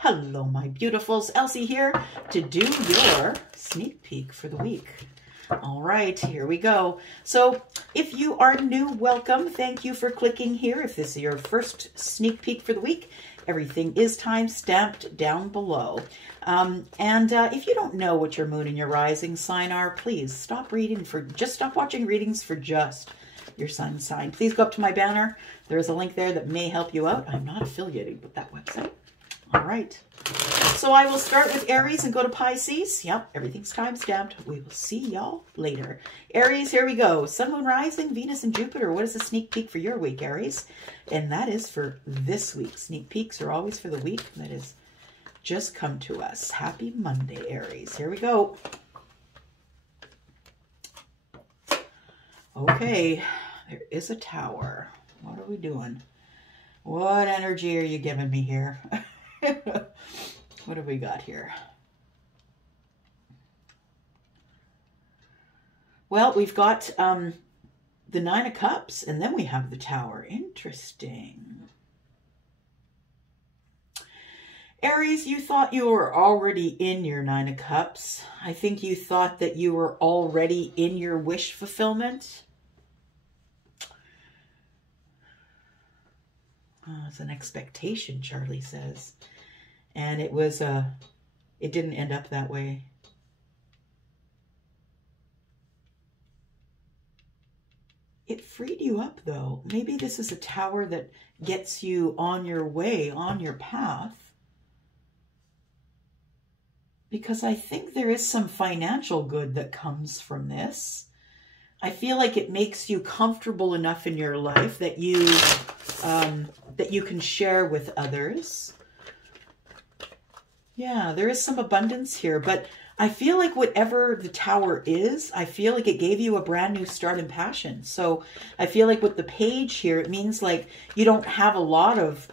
Hello, my beautifuls. Elsie here to do your sneak peek for the week. All right, here we go. So if you are new, welcome. Thank you for clicking here. If this is your first sneak peek for the week, everything is time-stamped down below. If you don't know what your moon and your rising sign are, please stop watching readings for just your sun sign. Please go up to my banner. There is a link there that may help you out. I'm not affiliated with that website. All right. So I will start with Aries and go to Pisces. Yep, everything's time-stamped. We will see y'all later. Aries, here we go. Sun, Moon, Rising, Venus, and Jupiter. What is a sneak peek for your week, Aries? And that is for this week. Sneak peeks are always for the week that is just come to us. Happy Monday, Aries. Here we go. Okay, there is a tower. What are we doing? What energy are you giving me here? What have we got here? Well, we've got the Nine of Cups, and then we have the Tower. Interesting. Aries, you thought you were already in your Nine of Cups. I think you thought that you were already in your wish fulfillment. Oh, it's an expectation, Charlie says. And it was, it didn't end up that way. It freed you up, though. Maybe this is a tower that gets you on your way, on your path. Because I think there is some financial good that comes from this. I feel like it makes you comfortable enough in your life that you can share with others. Yeah, there is some abundance here, but I feel like whatever the tower is, I feel like it gave you a brand new start in passion. So I feel like with the page here, it means like you don't have a lot of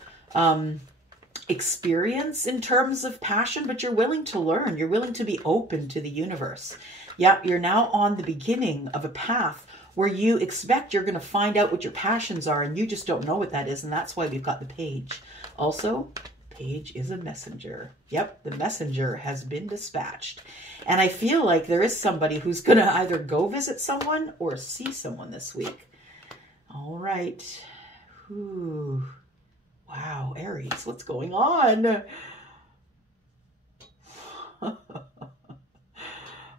experience in terms of passion, but you're willing to learn. You're willing to be open to the universe. Yeah, you're now on the beginning of a path where you expect you're going to find out what your passions are, and you just don't know what that is, and that's why we've got the page. Also, page is a messenger. Yep, the messenger has been dispatched. And I feel like there is somebody who's going to either go visit someone or see someone this week. All right. Whew. Wow, Aries, what's going on?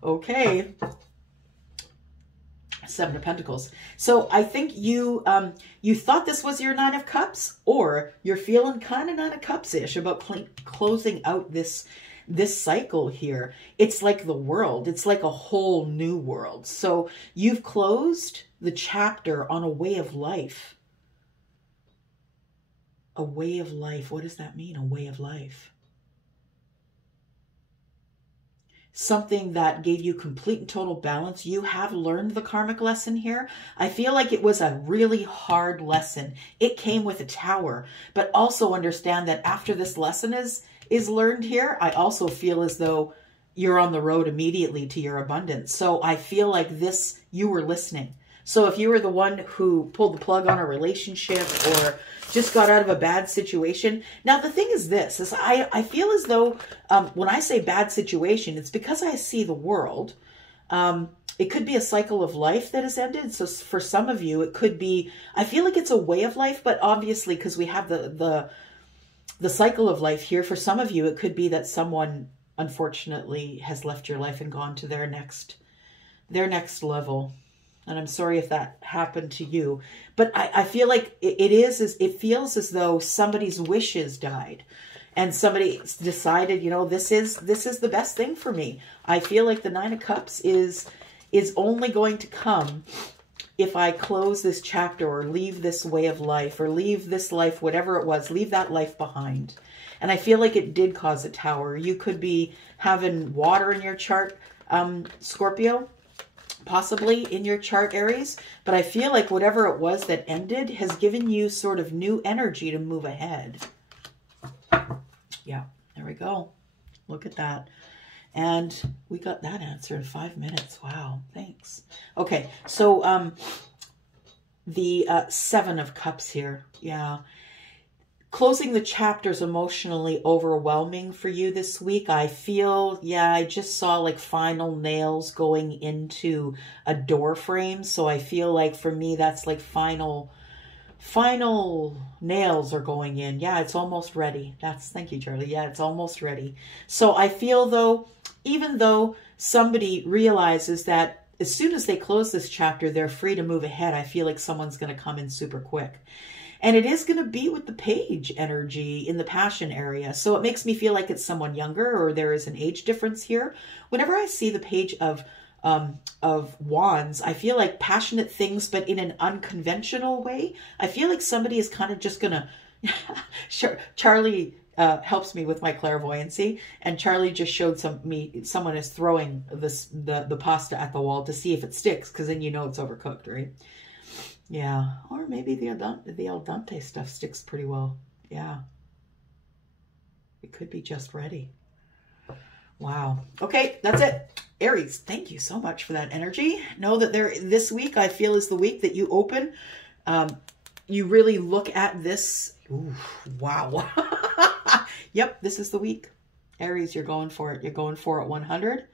Okay. Seven of Pentacles. So I think you you thought this was your Nine of Cups, or you're feeling kind of Nine of Cups-ish about closing out this cycle here. It's like the world. It's like a whole new world. So you've closed the chapter on a way of life. A way of life. What does that mean? A way of life. Something that gave you complete and total balance. You have learned the karmic lesson here. I feel like it was a really hard lesson. It came with a tower, but also understand that after this lesson is learned here, I also feel as though you're on the road immediately to your abundance. So I feel like this, you were listening. So if you were the one who pulled the plug on a relationship or just got out of a bad situation. Now, the thing is this, is I feel as though when I say bad situation, it's because I see the world. It could be a cycle of life that has ended. So for some of you, it could be, I feel like it's a way of life, but obviously because we have the cycle of life here, for some of you, it could be that someone unfortunately has left your life and gone to their next level. And I'm sorry if that happened to you. But I feel like it feels as though somebody's wishes died. And somebody decided, you know, this is the best thing for me. I feel like the Nine of Cups is only going to come if I close this chapter or leave this way of life or leave this life, whatever it was, leave that life behind. And I feel like it did cause a tower. You could be having water in your chart, Scorpio. Possibly in your chart, Aries, but I feel like whatever it was that ended has given you sort of new energy to move ahead. Yeah, there we go. Look at that. And we got that answer in 5 minutes. Wow, thanks. Okay, so the Seven of Cups here. Yeah. closing the chapter is emotionally overwhelming for you this week. I feel, yeah, I just saw like final nails going into a door frame. So I feel like for me, that's like final nails are going in. Yeah, it's almost ready. Thank you, Charlie. Yeah, it's almost ready. So I feel though, even though somebody realizes that as soon as they close this chapter, they're free to move ahead, I feel like someone's going to come in super quick. And it is going to be with the page energy in the passion area. So it makes me feel like it's someone younger, or there is an age difference here. Whenever I see the page of wands, I feel like passionate things, but in an unconventional way. I feel like somebody is kind of just going to... Charlie helps me with my clairvoyancy, and Charlie just showed someone is throwing the pasta at the wall to see if it sticks, because then you know it's overcooked, right? Yeah, or maybe the al dente stuff sticks pretty well. Yeah, it could be just ready. Wow. Okay, that's it. Aries, thank you so much for that energy. Know that this week I feel is the week that you open. You really look at this. Ooh, wow. Yep, this is the week. Aries, you're going for it. You're going for it 100,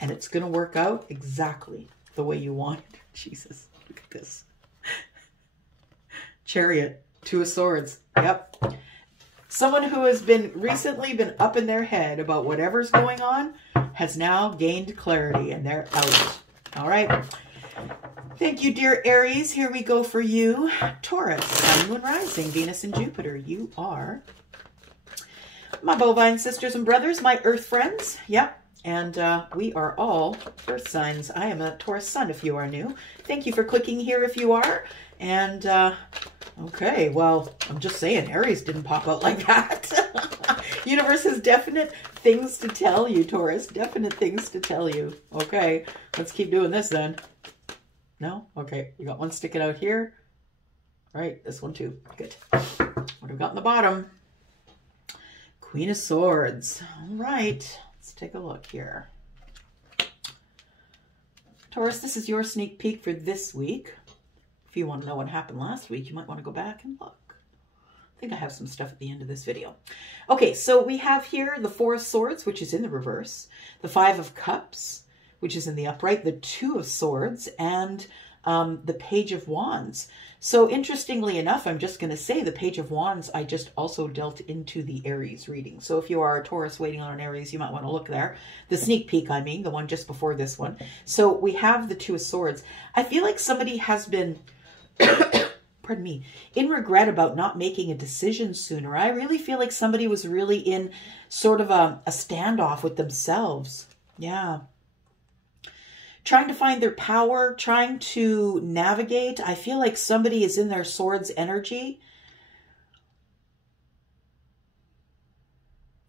and it's going to work out exactly the way you want it. Jesus, look at this. Chariot, Two of Swords. Yep. Someone who has recently been up in their head about whatever's going on has now gained clarity, and they're out. All right. Thank you, dear Aries. Here we go for you. Taurus, Sun, Moon, Rising, Venus, and Jupiter. You are my bovine sisters and brothers, my earth friends. Yep. And we are all earth signs. I am a Taurus Sun if you are new. Thank you for clicking here if you are. And, okay, well, I'm just saying, Aries didn't pop out like that. Universe has definite things to tell you, Taurus. Definite things to tell you. Okay, let's keep doing this then. No? Okay, we got one sticking out here. All right, this one too. Good. What have we got in the bottom? Queen of Swords. All right, let's take a look here. Taurus, this is your sneak peek for this week. If you want to know what happened last week, you might want to go back and look. I think I have some stuff at the end of this video. Okay, so we have here the Four of Swords, which is in the reverse, the Five of Cups, which is in the upright, the Two of Swords, and the Page of Wands. So interestingly enough, I'm just going to say the Page of Wands, I just also dealt into the Aries reading. So if you are a Taurus waiting on an Aries, you might want to look there. The sneak peek, I mean, the one just before this one. So we have the Two of Swords. I feel like somebody has been... pardon me, in regret about not making a decision sooner. I really feel like somebody was really in sort of a standoff with themselves. Yeah. Trying to find their power, trying to navigate. I feel like somebody is in their swords energy.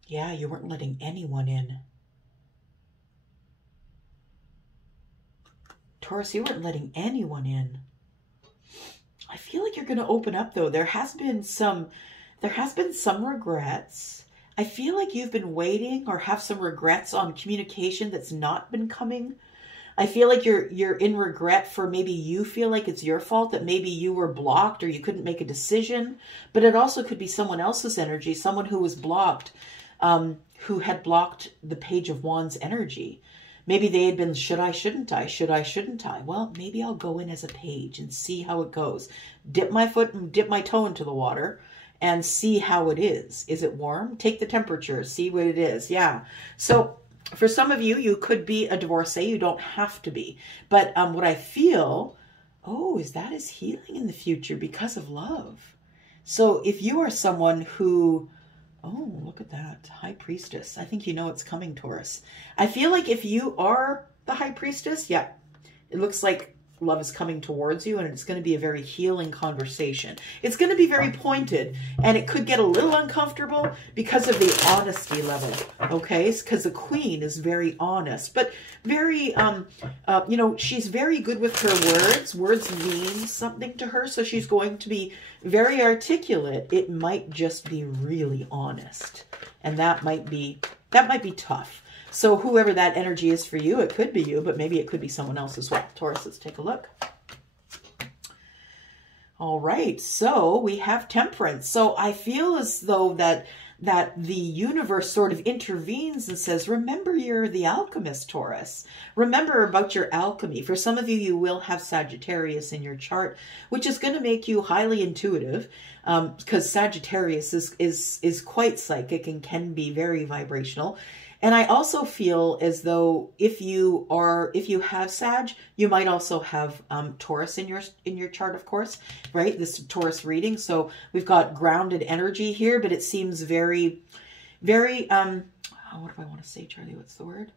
Yeah, you weren't letting anyone in. Taurus, you weren't letting anyone in. I feel like you're going to open up though. There has been some regrets. I feel like you've been waiting or have some regrets on communication that's not been coming. I feel like you're in regret for maybe you feel like it's your fault, that maybe you were blocked or you couldn't make a decision, but it also could be someone else's energy, someone who was blocked, who had blocked the Page of Wands energy. Maybe they had been, should I, shouldn't I? Should I, shouldn't I? Well, maybe I'll go in as a page and see how it goes. Dip my foot and dip my toe into the water and see how it is. Is it warm? Take the temperature, see what it is. Yeah. So for some of you, you could be a divorcee. You don't have to be. But what I feel, is that is healing in the future because of love. So if you are someone who... Oh, look at that. High Priestess. I think you know it's coming, Taurus. I feel like if you are the High Priestess, yeah, it looks like love is coming towards you, and it's going to be a very healing conversation. It's going to be very pointed, and it could get a little uncomfortable because of the honesty level, okay? Because the Queen is very honest, but very, you know, she's very good with her words. Words mean something to her, so she's going to be very articulate. It might just be really honest, and that might be tough. So whoever that energy is for you, it could be you, but maybe it could be someone else as well. Taurus, let's take a look. All right, so we have Temperance. So I feel as though that the universe sort of intervenes and says, remember you're the alchemist, Taurus. Remember about your alchemy. For some of you, you will have Sagittarius in your chart, which is going to make you highly intuitive, because Sagittarius is quite psychic and can be very vibrational. And I also feel as though if you have Sag, you might also have Taurus in your chart, of course, right? This Taurus reading. So we've got grounded energy here, but it seems very, very, what do I want to say, Charlie? What's the word?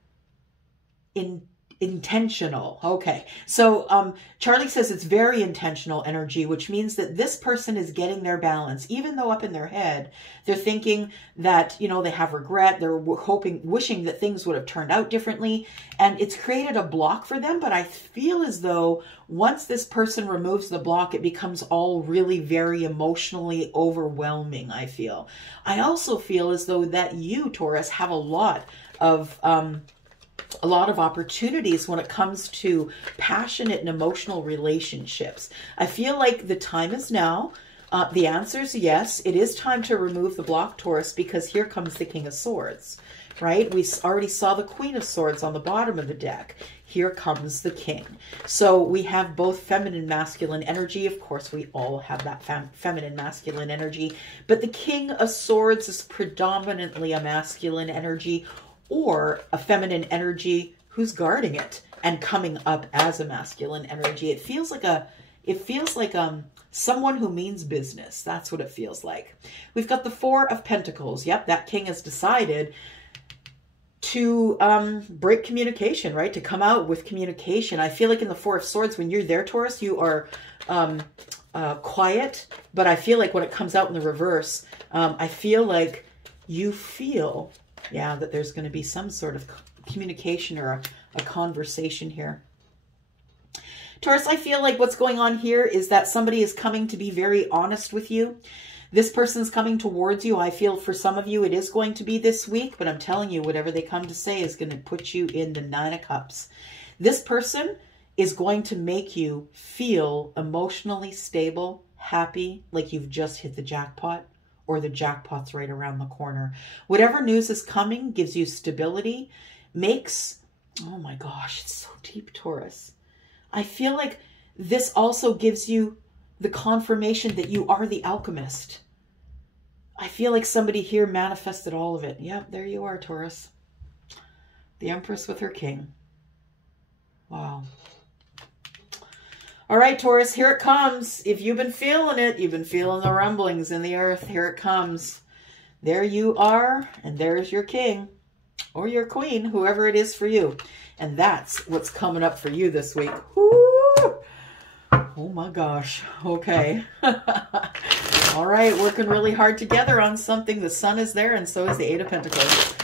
Intentional. Okay. So Charlie says it's very intentional energy, which means that this person is getting their balance, even though up in their head, they're thinking that, you know, they have regret. They're wishing that things would have turned out differently. And it's created a block for them. But I feel as though once this person removes the block, it becomes all really very emotionally overwhelming, I feel. I also feel as though that you, Taurus, have a lot of opportunities when it comes to passionate and emotional relationships. I feel like the time is now. The answer is yes. It is time to remove the block, Taurus, because here comes the King of Swords, right? We already saw the Queen of Swords on the bottom of the deck. Here comes the King. So we have both feminine, masculine energy. Of course, we all have that feminine, masculine energy. But the King of Swords is predominantly a masculine energy, or a feminine energy who's guarding it and coming up as a masculine energy. It feels like someone who means business. That's what it feels like. We've got the Four of Pentacles. Yep, that king has decided to break communication, right? To come out with communication. I feel like in the Four of Swords, when you're there, Taurus, you are quiet. But I feel like when it comes out in the reverse, I feel like you feel... yeah, that there's going to be some sort of communication or a conversation here. Taurus, I feel like what's going on here is that somebody is coming to be very honest with you. This person's coming towards you. I feel for some of you it is going to be this week, but I'm telling you, whatever they come to say is going to put you in the Nine of Cups. This person is going to make you feel emotionally stable, happy, like you've just hit the jackpot, or the jackpot's right around the corner. Whatever news is coming gives you stability, makes, oh my gosh, it's so deep, Taurus. I feel like this also gives you the confirmation that you are the alchemist. I feel like somebody here manifested all of it. Yep, there you are, Taurus. The Empress with her king. Wow. All right, Taurus, here it comes. If you've been feeling it, you've been feeling the rumblings in the earth. Here it comes. There you are, and there's your king or your queen, whoever it is for you. And that's what's coming up for you this week. Woo! Oh my gosh. Okay. All right, working really hard together on something. The Sun is there, and so is the Eight of Pentacles.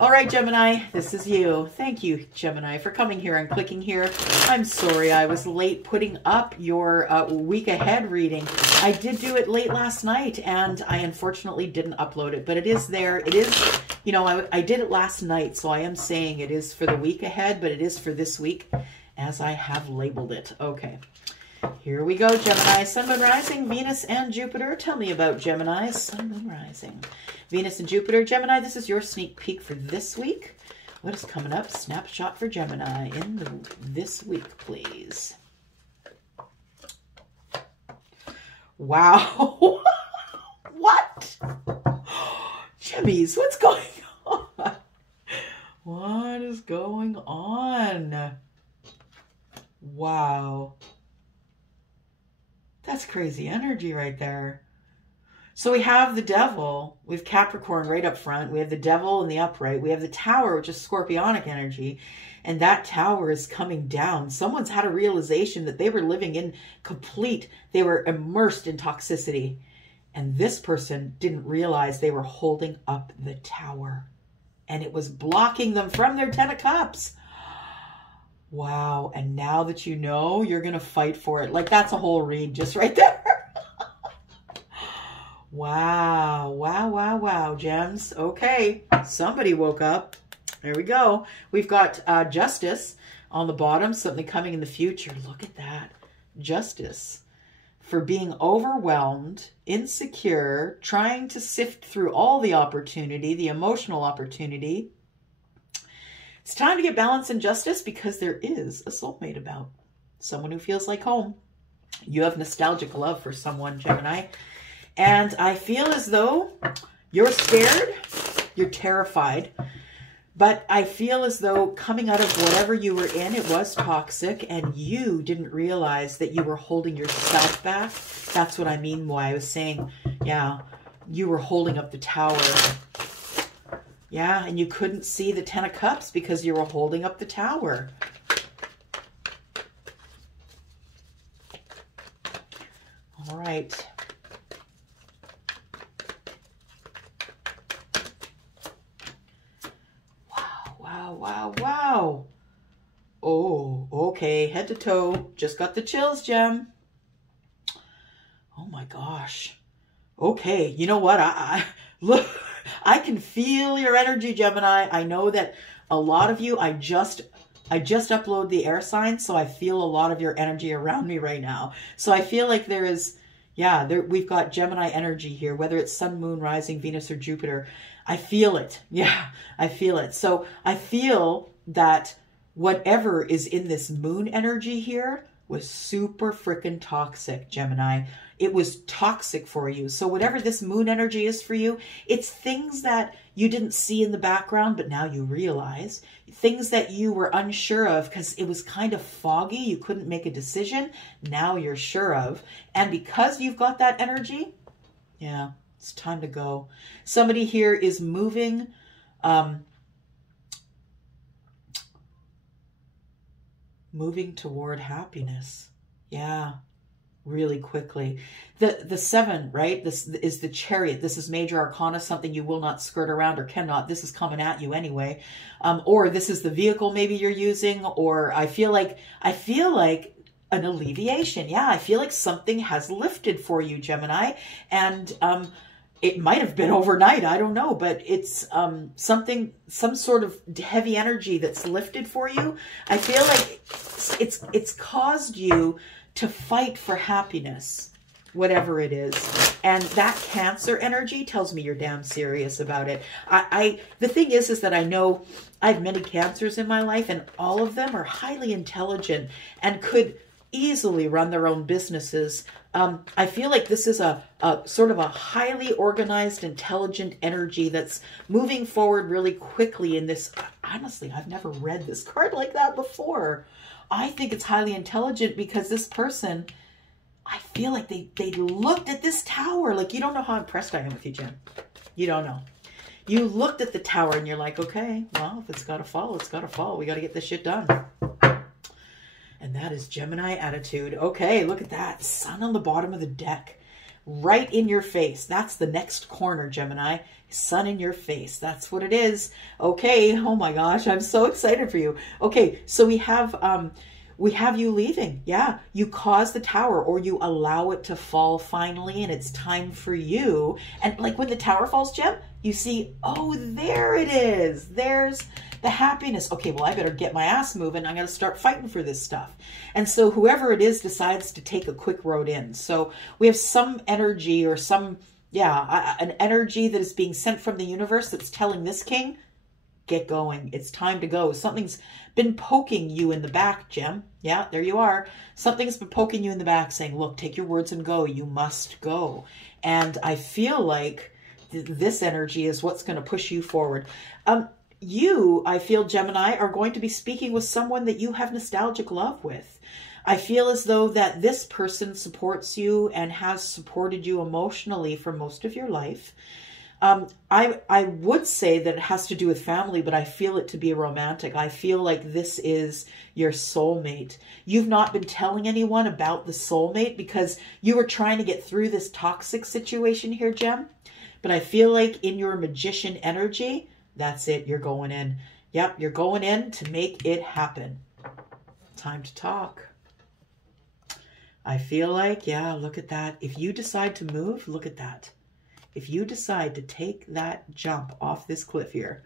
All right, Gemini, this is you. Thank you, Gemini, for coming here and clicking here. I'm sorry I was late putting up your week ahead reading. I did do it late last night, and I unfortunately didn't upload it, but it is there. It is, you know, I did it last night, so I am saying it is for the week ahead, but it is for this week, as I have labeled it. Okay, here we go, Gemini. Sun, Moon, Rising, Venus, and Jupiter. Tell me about Gemini, Sun, Moon, Rising. Venus and Jupiter. Gemini, this is your sneak peek for this week. What is coming up? Snapshot for Gemini in this week, please. Wow. What? Jimmies, what's going on? What is going on? Wow. That's crazy energy right there. So we have the Devil, we have Capricorn right up front, we have the Devil in the upright, we have the Tower, which is Scorpionic energy, and that Tower is coming down. Someone's had a realization that they were living in they were immersed in toxicity, and this person didn't realize they were holding up the Tower, and it was blocking them from their Ten of Cups. Wow, and now that you know, you're going to fight for it. Like, that's a whole read just right there. Wow, wow, wow, wow, gems. Okay, somebody woke up. There we go. We've got Justice on the bottom, something coming in the future. Look at that. Justice. for being overwhelmed, insecure, trying to sift through all the opportunity, the emotional opportunity. It's time to get balance and justice because there is a soulmate about. Someone who feels like home. You have nostalgic love for someone, Gemini. And I feel as though you're scared, you're terrified, but I feel as though coming out of whatever you were in, it was toxic, and you didn't realize that you were holding yourself back. That's what I mean why I was saying, yeah, you were holding up the tower. Yeah, and you couldn't see the 10 of Cups because you were holding up the tower. All right. Wow. Oh, okay. Head to toe. Just got the chills, Gem. Oh my gosh. Okay. You know what? I look, I can feel your energy, Gemini. I know that a lot of you, I just upload the air signs, so I feel a lot of your energy around me right now. So I feel like there is, yeah, we've got Gemini energy here, whether it's Sun, Moon, Rising, Venus, or Jupiter. I feel it. Yeah, I feel it. So I feel that whatever is in this moon energy here was super freaking toxic, Gemini. It was toxic for you. So whatever this moon energy is for you, it's things that you didn't see in the background, but now you realize. Things that you were unsure of because it was kind of foggy. You couldn't make a decision. Now you're sure of. And because you've got that energy, yeah, it's time to go. Somebody here is moving, moving toward happiness. Yeah, really quickly. The 7, right? This is the Chariot. This is major arcana, something you will not skirt around or cannot. This is coming at you anyway. Or this is the vehicle maybe you're using, or I feel like an alleviation. Yeah, I feel like something has lifted for you, Gemini. And it might have been overnight, I don't know, but it's some sort of heavy energy that's lifted for you. I feel like it's caused you to fight for happiness, whatever it is. And that Cancer energy tells me you're damn serious about it. The thing is that I know I have many Cancers in my life, and all of them are highly intelligent and could easily run their own businesses. I feel like this is a sort of a highly organized, intelligent energy that's moving forward really quickly in this. Honestly, I've never read this card like that before. I think it's highly intelligent because this person, I feel like they looked at this tower. Like, you don't know how impressed I am with you, Jen. You don't know. You looked at the tower and you're like, okay, well, if it's got to fall, it's got to fall. We got to get this shit done. And that is Gemini attitude. Okay, look at that. Sun on the bottom of the deck. Right in your face. That's the next corner, Gemini. Sun in your face. That's what it is. Okay. Oh my gosh. I'm so excited for you. Okay. So we have you leaving. Yeah. You cause the tower, or you allow it to fall finally, and it's time for you. And like when the tower falls, Gem, you see, oh, there it is. There's the happiness. Okay, well, I better get my ass moving. I'm going to start fighting for this stuff. And so whoever it is decides to take a quick road in. So we have some energy or some, yeah, an energy that is being sent from the universe that's telling this king, get going. It's time to go. Something's been poking you in the back, Gem. Yeah, there you are. Something's been poking you in the back saying, look, take your words and go. You must go. And I feel like this energy is what's going to push you forward. You, I feel, Gemini, are going to be speaking with someone that you have nostalgic love with. I feel as though that this person supports you and has supported you emotionally for most of your life. I would say that it has to do with family, but I feel it to be romantic. I feel like this is your soulmate. You've not been telling anyone about the soulmate because you were trying to get through this toxic situation here, Gem. But I feel like in your magician energy, that's it. You're going in. Yep, you're going in to make it happen. Time to talk. I feel like, yeah, look at that. If you decide to move, look at that. If you decide to take that jump off this cliff here,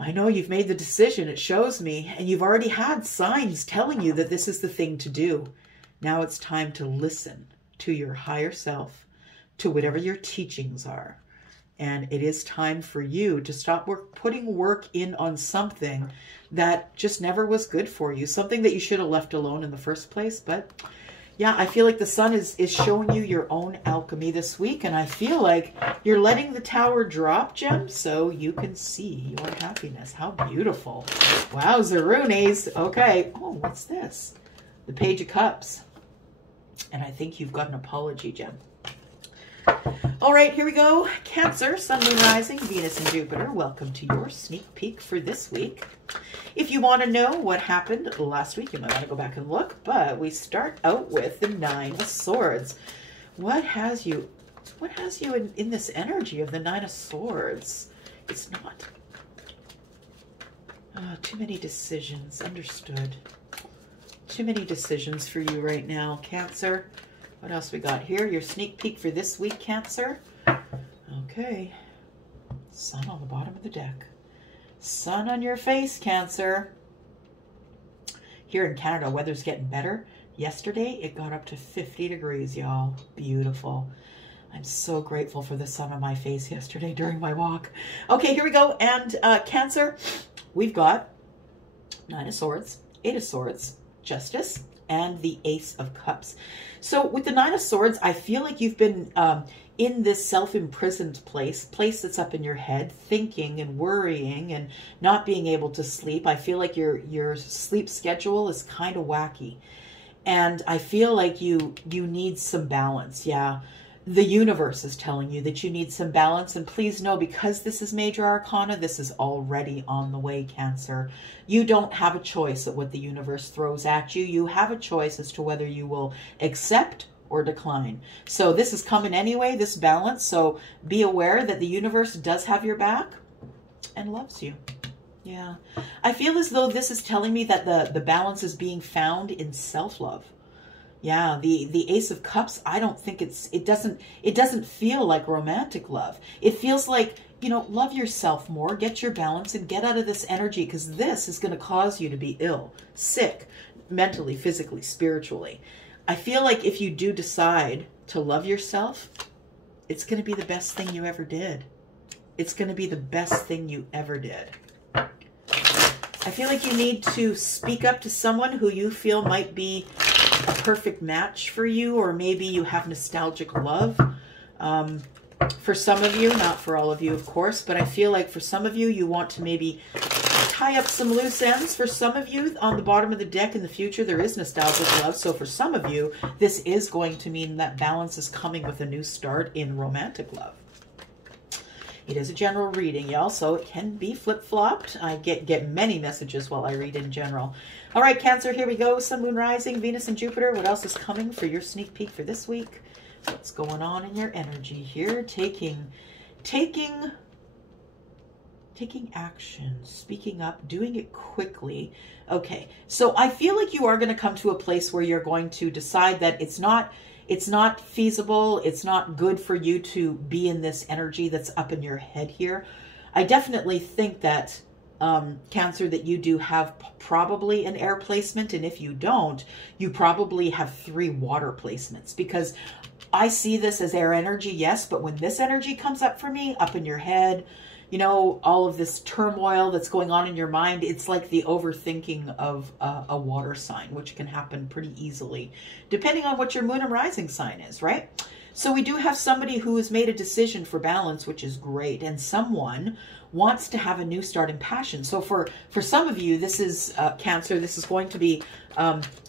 I know you've made the decision. It shows me. And you've already had signs telling you that this is the thing to do. Now it's time to listen to your higher self, to whatever your teachings are. And it is time for you to stop putting work in on something that just never was good for you, something that you should have left alone in the first place. But yeah, I feel like the sun is showing you your own alchemy this week, and I feel like you're letting the tower drop, Gem, so you can see your happiness. How beautiful. Wow, Zeroonies. Okay. Oh, what's this? The Page of Cups. And I think you've got an apology, Gem. All right, here we go. Cancer, Sun, Moon, Rising, Venus, and Jupiter. Welcome to your sneak peek for this week. If you want to know what happened last week, you might want to go back and look, but we start out with the Nine of Swords. What has you in this energy of the Nine of Swords? It's not too many decisions. Understood. Too many decisions for you right now, Cancer. What else we got here? Your sneak peek for this week, Cancer. Okay. Sun on the bottom of the deck. Sun on your face, Cancer. Here in Canada, weather's getting better. Yesterday, it got up to 50 degrees, y'all. Beautiful. I'm so grateful for the sun on my face yesterday during my walk. Okay, here we go. And Cancer, we've got Nine of Swords, Eight of Swords, Justice, and the Ace of Cups. So with the Nine of Swords, I feel like you've been in this self-imprisoned place that's up in your head, thinking and worrying and not being able to sleep. I feel like your sleep schedule is kind of wacky. And I feel like you need some balance. Yeah. The universe is telling you that you need some balance, and please know, because this is major arcana, this is already on the way, Cancer. You don't have a choice at what the universe throws at you. You have a choice as to whether you will accept or decline. So this is coming anyway, this balance. So be aware that the universe does have your back and loves you. Yeah. I feel as though this is telling me that the balance is being found in self-love. Yeah, the Ace of Cups, I don't think it doesn't feel like romantic love. It feels like, you know, love yourself more, get your balance, and get out of this energy, because this is going to cause you to be ill, sick, mentally, physically, spiritually. I feel like if you do decide to love yourself, it's going to be the best thing you ever did. It's going to be the best thing you ever did. I feel like you need to speak up to someone who you feel might be a perfect match for you, or maybe you have nostalgic love. For some of you, not for all of you, of course, but I feel like for some of you, you want to maybe tie up some loose ends. For some of you, on the bottom of the deck in the future, there is nostalgic love. So for some of you, this is going to mean that balance is coming with a new start in romantic love. It is a general reading, y'all, so it can be flip-flopped. I get many messages while I read in general. All right, Cancer, here we go. Sun, Moon, Rising, Venus, and Jupiter. What else is coming for your sneak peek for this week? What's going on in your energy here? Taking action, speaking up, doing it quickly. Okay, so I feel like you are going to come to a place where you're going to decide that it's not feasible, it's not good for you to be in this energy that's up in your head here. I definitely think that, Cancer, that you do have probably an air placement, and if you don't, you probably have 3 water placements, because I see this as air energy, yes, but when this energy comes up for me, up in your head, you know, all of this turmoil that's going on in your mind, it's like the overthinking of a water sign, which can happen pretty easily, depending on what your moon and rising sign is, right? So we do have somebody who has made a decision for balance, which is great, and someone wants to have a new start in passion. So for some of you, this is Cancer, this is going to be,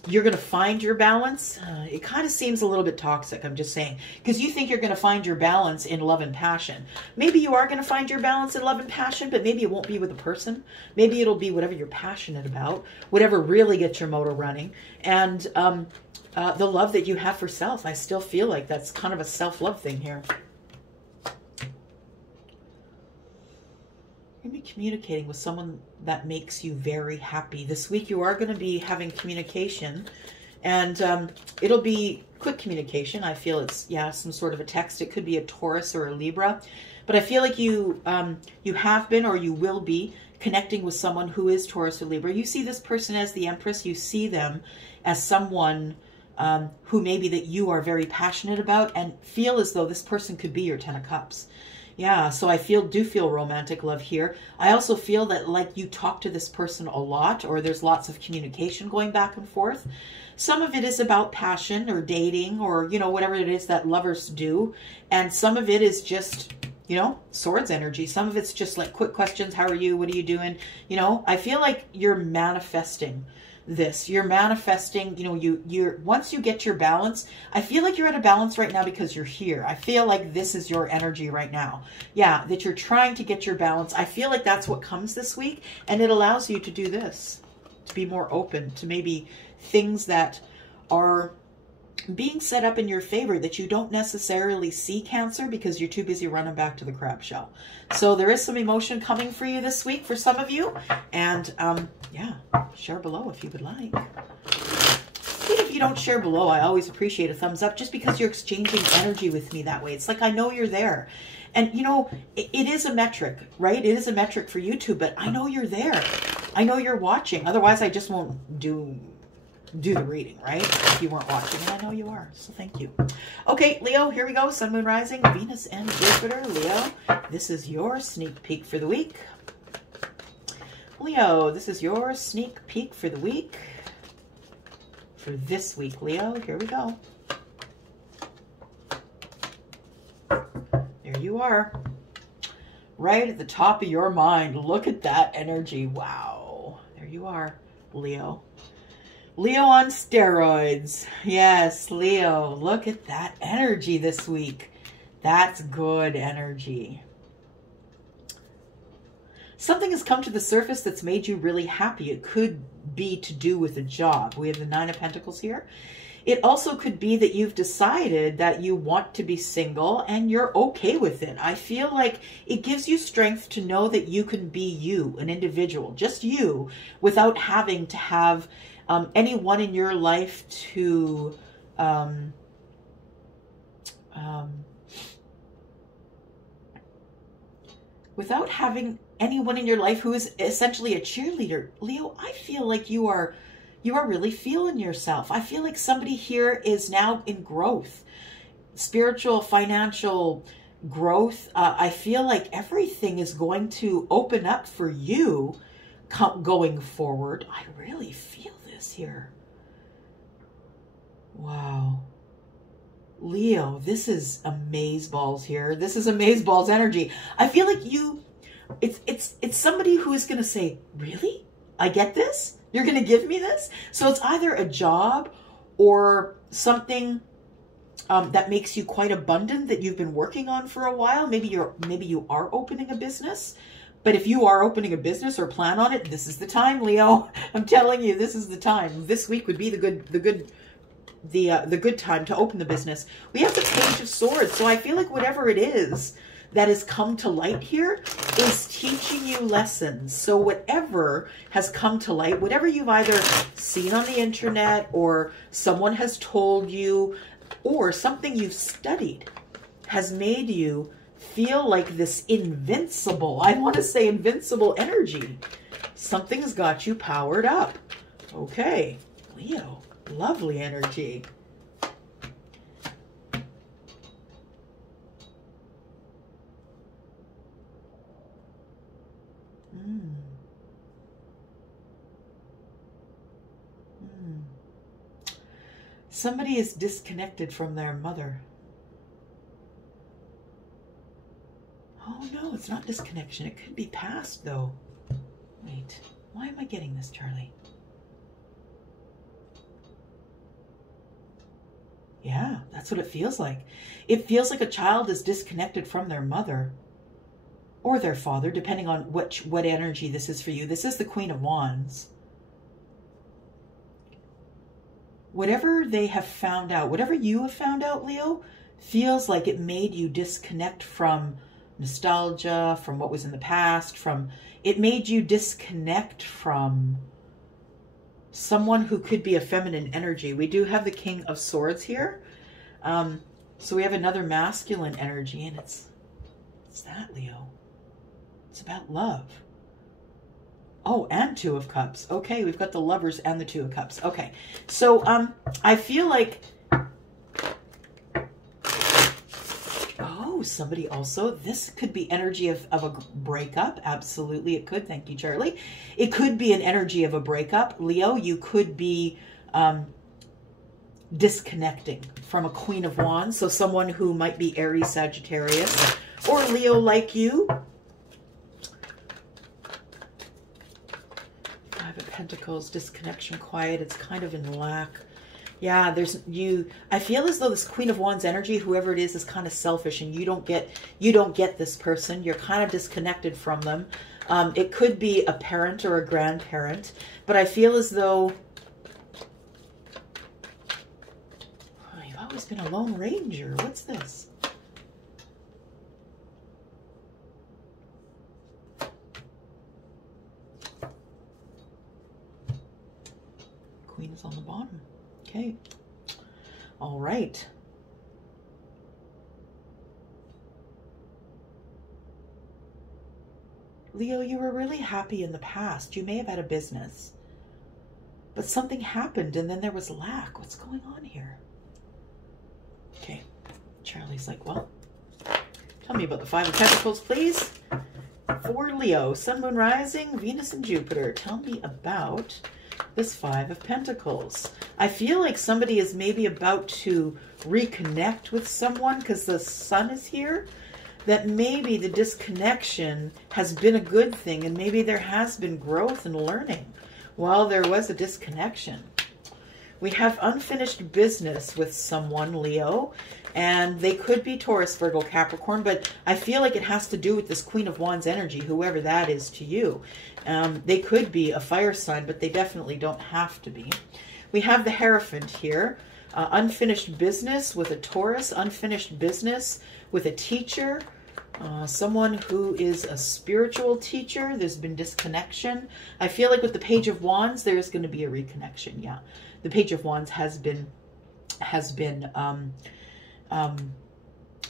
you're going to find your balance. It kind of seems a little bit toxic, I'm just saying, because you think you're going to find your balance in love and passion. Maybe you are going to find your balance in love and passion, but maybe it won't be with a person. Maybe it'll be whatever you're passionate about, whatever really gets your motor running. And the love that you have for self, I still feel like that's kind of a self-love thing here. You're going to be communicating with someone that makes you very happy. This week you are going to be having communication, and it'll be quick communication. I feel it's, yeah, some sort of a text. It could be a Taurus or a Libra, but I feel like you have been, or you will be, connecting with someone who is Taurus or Libra. You see this person as the Empress. You see them as someone who maybe that you are very passionate about, and feel as though this person could be your 10 of Cups. Yeah, so I do feel romantic love here. I also feel that like you talk to this person a lot, or there's lots of communication going back and forth. Some of it is about passion or dating, or, you know, whatever it is that lovers do. And some of it is just, you know, swords energy. Some of it's just like quick questions. How are you? What are you doing? You know, I feel like you're manifesting this. You're manifesting, you know, you're once you get your balance, I feel like you're at a balance right now because you're here. I feel like this is your energy right now. Yeah, that you're trying to get your balance. I feel like that's what comes this week, and it allows you to do this, to be more open to maybe things that are being set up in your favor that you don't necessarily see, Cancer, because you're too busy running back to the crab shell. So there is some emotion coming for you this week for some of you. And yeah, share below if you would like. Even if you don't share below, I always appreciate a thumbs up, just because you're exchanging energy with me that way. It's like I know you're there. And, you know, it is a metric, right? It is a metric for YouTube, but I know you're there. I know you're watching. Otherwise, I just won't do the reading, right? If you weren't watching, and I know you are, so thank you. Okay, Leo, here we go. Sun, Moon, Rising, Venus, and Jupiter. Leo, this is your sneak peek for the week. Leo, this is your sneak peek for the week. For this week, Leo, here we go. There you are. Right at the top of your mind. Look at that energy. Wow. There you are, Leo. Leo on steroids. Yes, Leo. Look at that energy this week. That's good energy. Something has come to the surface that's made you really happy. It could be to do with a job. We have the 9 of Pentacles here. It also could be that you've decided that you want to be single and you're okay with it. I feel like it gives you strength to know that you can be you, an individual, just you, without having to have anyone in your life to without having anyone in your life who is essentially a cheerleader. Leo, I feel like you are really feeling yourself. I feel like somebody here is now in growth, spiritual, financial growth. I feel like everything is going to open up for you going forward. I really feel this here. Wow. Leo, this is amazeballs here. This is amazeballs energy. I feel like it's somebody who is going to say, really? I get this? You're going to give me this? So it's either a job or something that makes you quite abundant that you've been working on for a while. Maybe you are opening a business. But if you are opening a business or plan on it, this is the time, Leo. I'm telling you, this is the time. This week would be the good time to open the business. We have the Page of Swords. So I feel like whatever it is that has come to light here is teaching you lessons. So whatever has come to light, whatever you've either seen on the internet or someone has told you or something you've studied has made you feel like this invincible, I want to say invincible energy. Something's got you powered up. Okay, Leo, lovely energy. Somebody is disconnected from their mother. Oh no, it's not disconnection. It could be past though. Wait, why am I getting this, Charlie? Yeah, that's what it feels like. It feels like a child is disconnected from their mother or their father, depending on what energy this is for you. This is the Queen of Wands. Whatever they have found out, whatever you have found out, Leo, feels like it made you disconnect from nostalgia, from what was in the past, it made you disconnect from someone who could be a feminine energy. We do have the King of Swords here. So we have another masculine energy, and it's that, Leo. It's about love. Oh, and Two of Cups. Okay, we've got the Lovers and the Two of Cups. Okay, so I feel like, oh, somebody also, this could be energy of a breakup. Absolutely, it could. Thank you, Charlie. It could be an energy of a breakup. Leo, you could be disconnecting from a Queen of Wands. So someone who might be Aries, Sagittarius, or Leo like you. Five of Pentacles, disconnection, quiet. It's kind of in lack. Yeah, there's you. I feel as though this Queen of Wands energy, whoever it is kind of selfish, and you don't get this person. You're kind of disconnected from them. It could be a parent or a grandparent, but I feel as though you've always been a Lone Ranger. What's this? Queen is on the bottom. Okay. All right. Leo, you were really happy in the past. You may have had a business, but something happened and then there was lack. What's going on here? Okay. Charlie's like, well, tell me about the Five of Pentacles, please. For Leo, Sun, Moon, Rising, Venus, and Jupiter. Tell me about this Five of Pentacles. I feel like somebody is maybe about to reconnect with someone because the Sun is here. That maybe the disconnection has been a good thing and maybe there has been growth and learning while there was a disconnection. We have unfinished business with someone, Leo, and they could be Taurus, Virgo, Capricorn, but I feel like it has to do with this Queen of Wands energy, whoever that is to you. They could be a fire sign, but they definitely don't have to be. We have the Hierophant here. Unfinished business with a Taurus, unfinished business with a teacher, someone who is a spiritual teacher. There's been disconnection. I feel like with the Page of Wands, there is going to be a reconnection. Yeah, the Page of Wands has been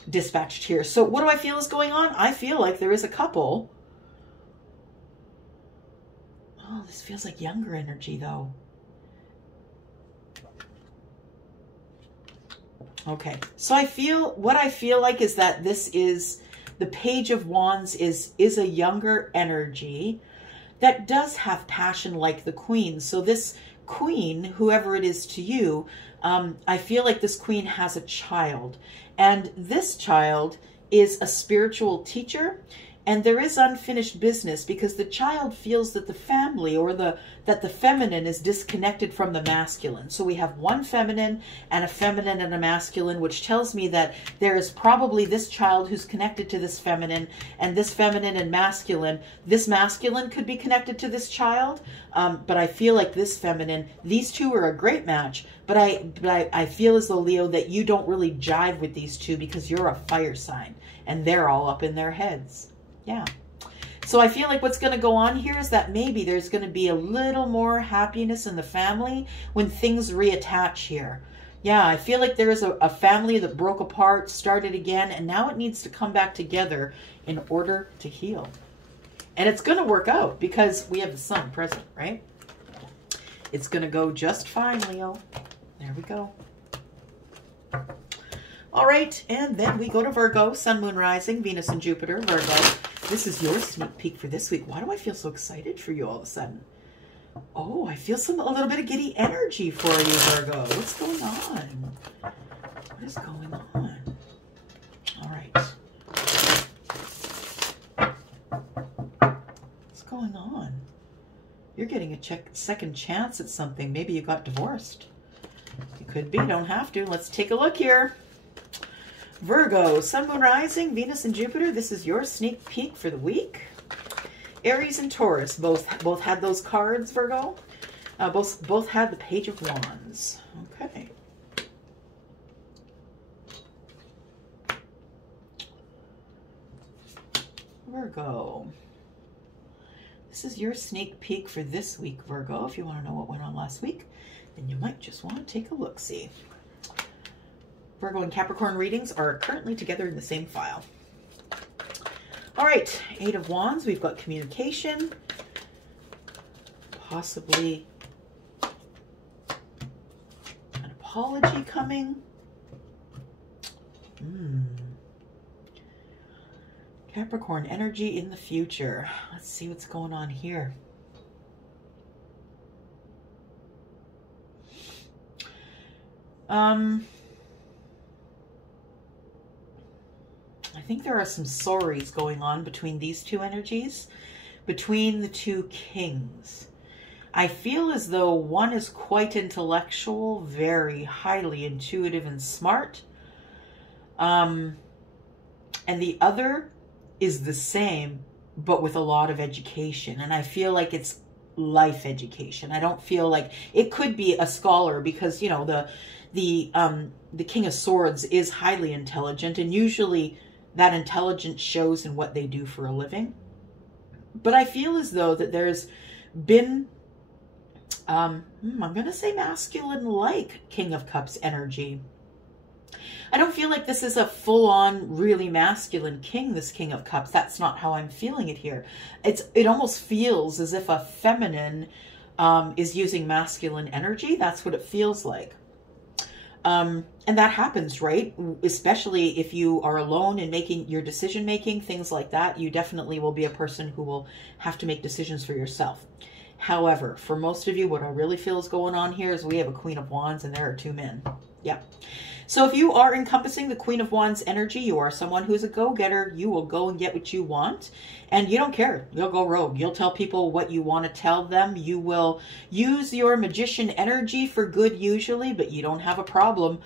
dispatched here. So what do I feel is going on? I feel like there is a couple. Oh, this feels like younger energy though. Okay, so what I feel like is that this is, the Page of Wands is a younger energy that does have passion like the Queen. So this Queen, whoever it is to you, I feel like this Queen has a child. And this child is a spiritual teacher. And there is unfinished business because the child feels that the family or that the feminine is disconnected from the masculine. So we have one feminine and a masculine, which tells me that there is probably this child who's connected to this feminine, and this feminine and masculine. This masculine could be connected to this child, but I feel like this feminine, these two are a great match. But I feel as though, Leo, that you don't really jive with these two because you're a fire sign and they're all up in their heads. Yeah. So I feel like what's going to go on here is that maybe there's going to be a little more happiness in the family when things reattach here. Yeah, I feel like there is a family that broke apart, started again, and now it needs to come back together in order to heal. And it's going to work out because we have the Sun present, right? It's going to go just fine, Leo. There we go. All right, and then we go to Virgo, Sun, Moon, Rising, Venus, and Jupiter, Virgo. This is your sneak peek for this week. Why do I feel so excited for you all of a sudden? Oh, I feel a little bit of giddy energy for you, Virgo. What's going on? What is going on? All right. What's going on? You're getting a second chance at something. Maybe you got divorced. You could be, don't have to. Let's take a look here. Virgo, Sun, Moon, Rising, Venus, and Jupiter. This is your sneak peek for the week. Aries and Taurus both had those cards, Virgo. Both had the Page of Wands. Okay. Virgo. This is your sneak peek for this week, Virgo. If you want to know what went on last week, then you might just want to take a look-see. Virgo and Capricorn readings are currently together in the same file. All right, Eight of Wands, we've got communication. possibly an apology coming. Capricorn energy in the future. Let's see what's going on here. I think there are some sorries going on between these two energies, between the two kings. I feel as though one is quite intellectual, very highly intuitive and smart. And the other is the same, but with a lot of education. And I feel like it's life education. I don't feel like it could be a scholar, because, you know, the King of Swords is highly intelligent, and usually that intelligence shows in what they do for a living. But I feel as though that there's been, I'm going to say masculine-like King of Cups energy. I don't feel like this is a full-on, really masculine king, this King of Cups. That's not how I'm feeling it here. It almost feels as if a feminine is using masculine energy. That's what it feels like. And that happens, right? Especially if you are alone and making your decision-making, things like that. You definitely will be a person who will have to make decisions for yourself. However, for most of you, what I really feel is going on here is we have a Queen of Wands and there are two men. Yeah. So if you are encompassing the Queen of Wands energy, you are someone who's a go-getter. You will go and get what you want, and you don't care. You'll go rogue. You'll tell people what you want to tell them. You will use your magician energy for good usually, but you don't have a problem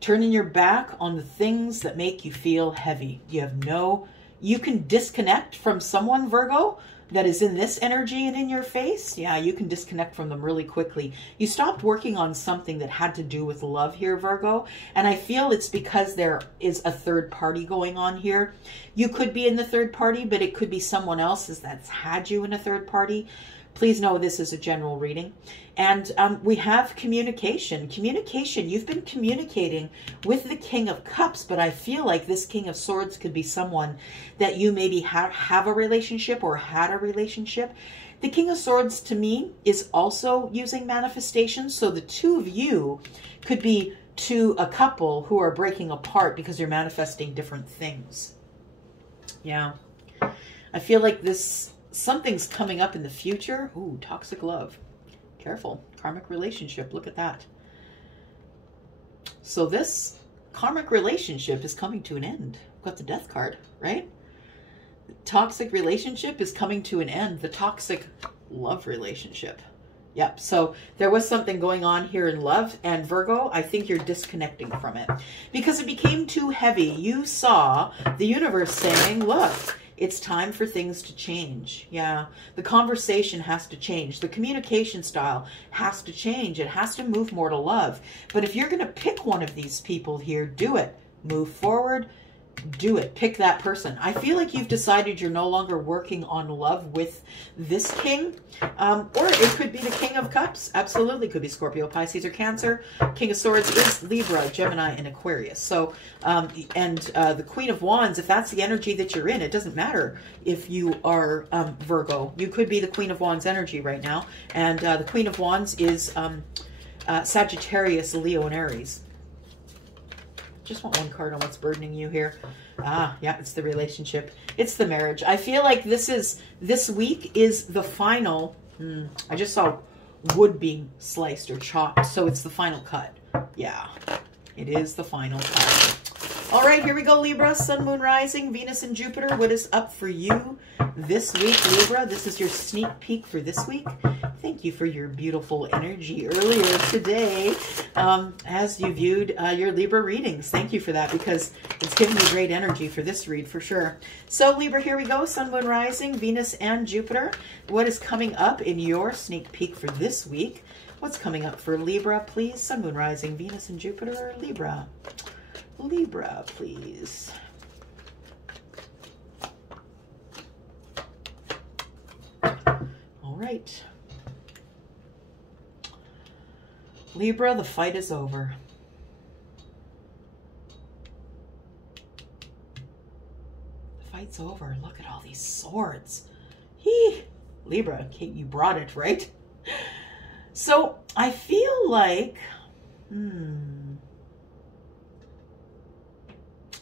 turning your back on the things that make you feel heavy. You can disconnect from someone, Virgo, that is in this energy and in your face. Yeah, you can disconnect from them really quickly. You stopped working on something that had to do with love here, Virgo. And I feel it's because there is a third party going on here. You could be in the third party, but it could be someone else that's had you in a third party. Please know this is a general reading. And we have communication. Communication. You've been communicating with the King of Cups, but I feel like this King of Swords could be someone that you maybe have a relationship or had a relationship. The King of Swords, to me, is also using manifestation. So the two of you could be to a couple who are breaking apart because you're manifesting different things. Yeah. I feel like something's coming up in the future. Ooh, toxic love. Careful. Karmic relationship. Look at that. So this karmic relationship is coming to an end. We've got the Death card, right? The toxic relationship is coming to an end. The toxic love relationship. Yep. So there was something going on here in love, and Virgo, I think you're disconnecting from it because it became too heavy. You saw the universe saying, look, it's time for things to change. Yeah, the conversation has to change. The communication style has to change. It has to move more to love. But if you're going to pick one of these people here, do it. Move forward. Do it. Pick that person. I feel like you've decided you're no longer working on love with this king. Or it could be the King of Cups. Absolutely. Could be Scorpio, Pisces, or Cancer. King of Swords is Libra, Gemini, and Aquarius. So, the Queen of Wands, if that's the energy that you're in, it doesn't matter if you are Virgo. You could be the Queen of Wands energy right now. And the Queen of Wands is Sagittarius, Leo, and Aries. Just want one card on what's burdening you here. Ah, yeah, it's the relationship. It's the marriage. I feel like this week is the final. I just saw wood being sliced or chopped, so it's the final cut. Yeah, it is the final cut. All right, here we go, Libra. Sun, Moon, Rising, Venus, and Jupiter. What is up for you this week, Libra? This is your sneak peek for this week. Thank you for your beautiful energy earlier today as you viewed your Libra readings. Thank you for that, because it's giving me great energy for this read for sure. So Libra, here we go. Sun, Moon, Rising, Venus, and Jupiter. What is coming up in your sneak peek for this week? What's coming up for Libra, please? Sun, Moon, Rising, Venus, and Jupiter. Libra. Libra, please. All right. Libra, the fight is over. The fight's over. Look at all these swords. Libra, Kate, you brought it, right? So I feel like,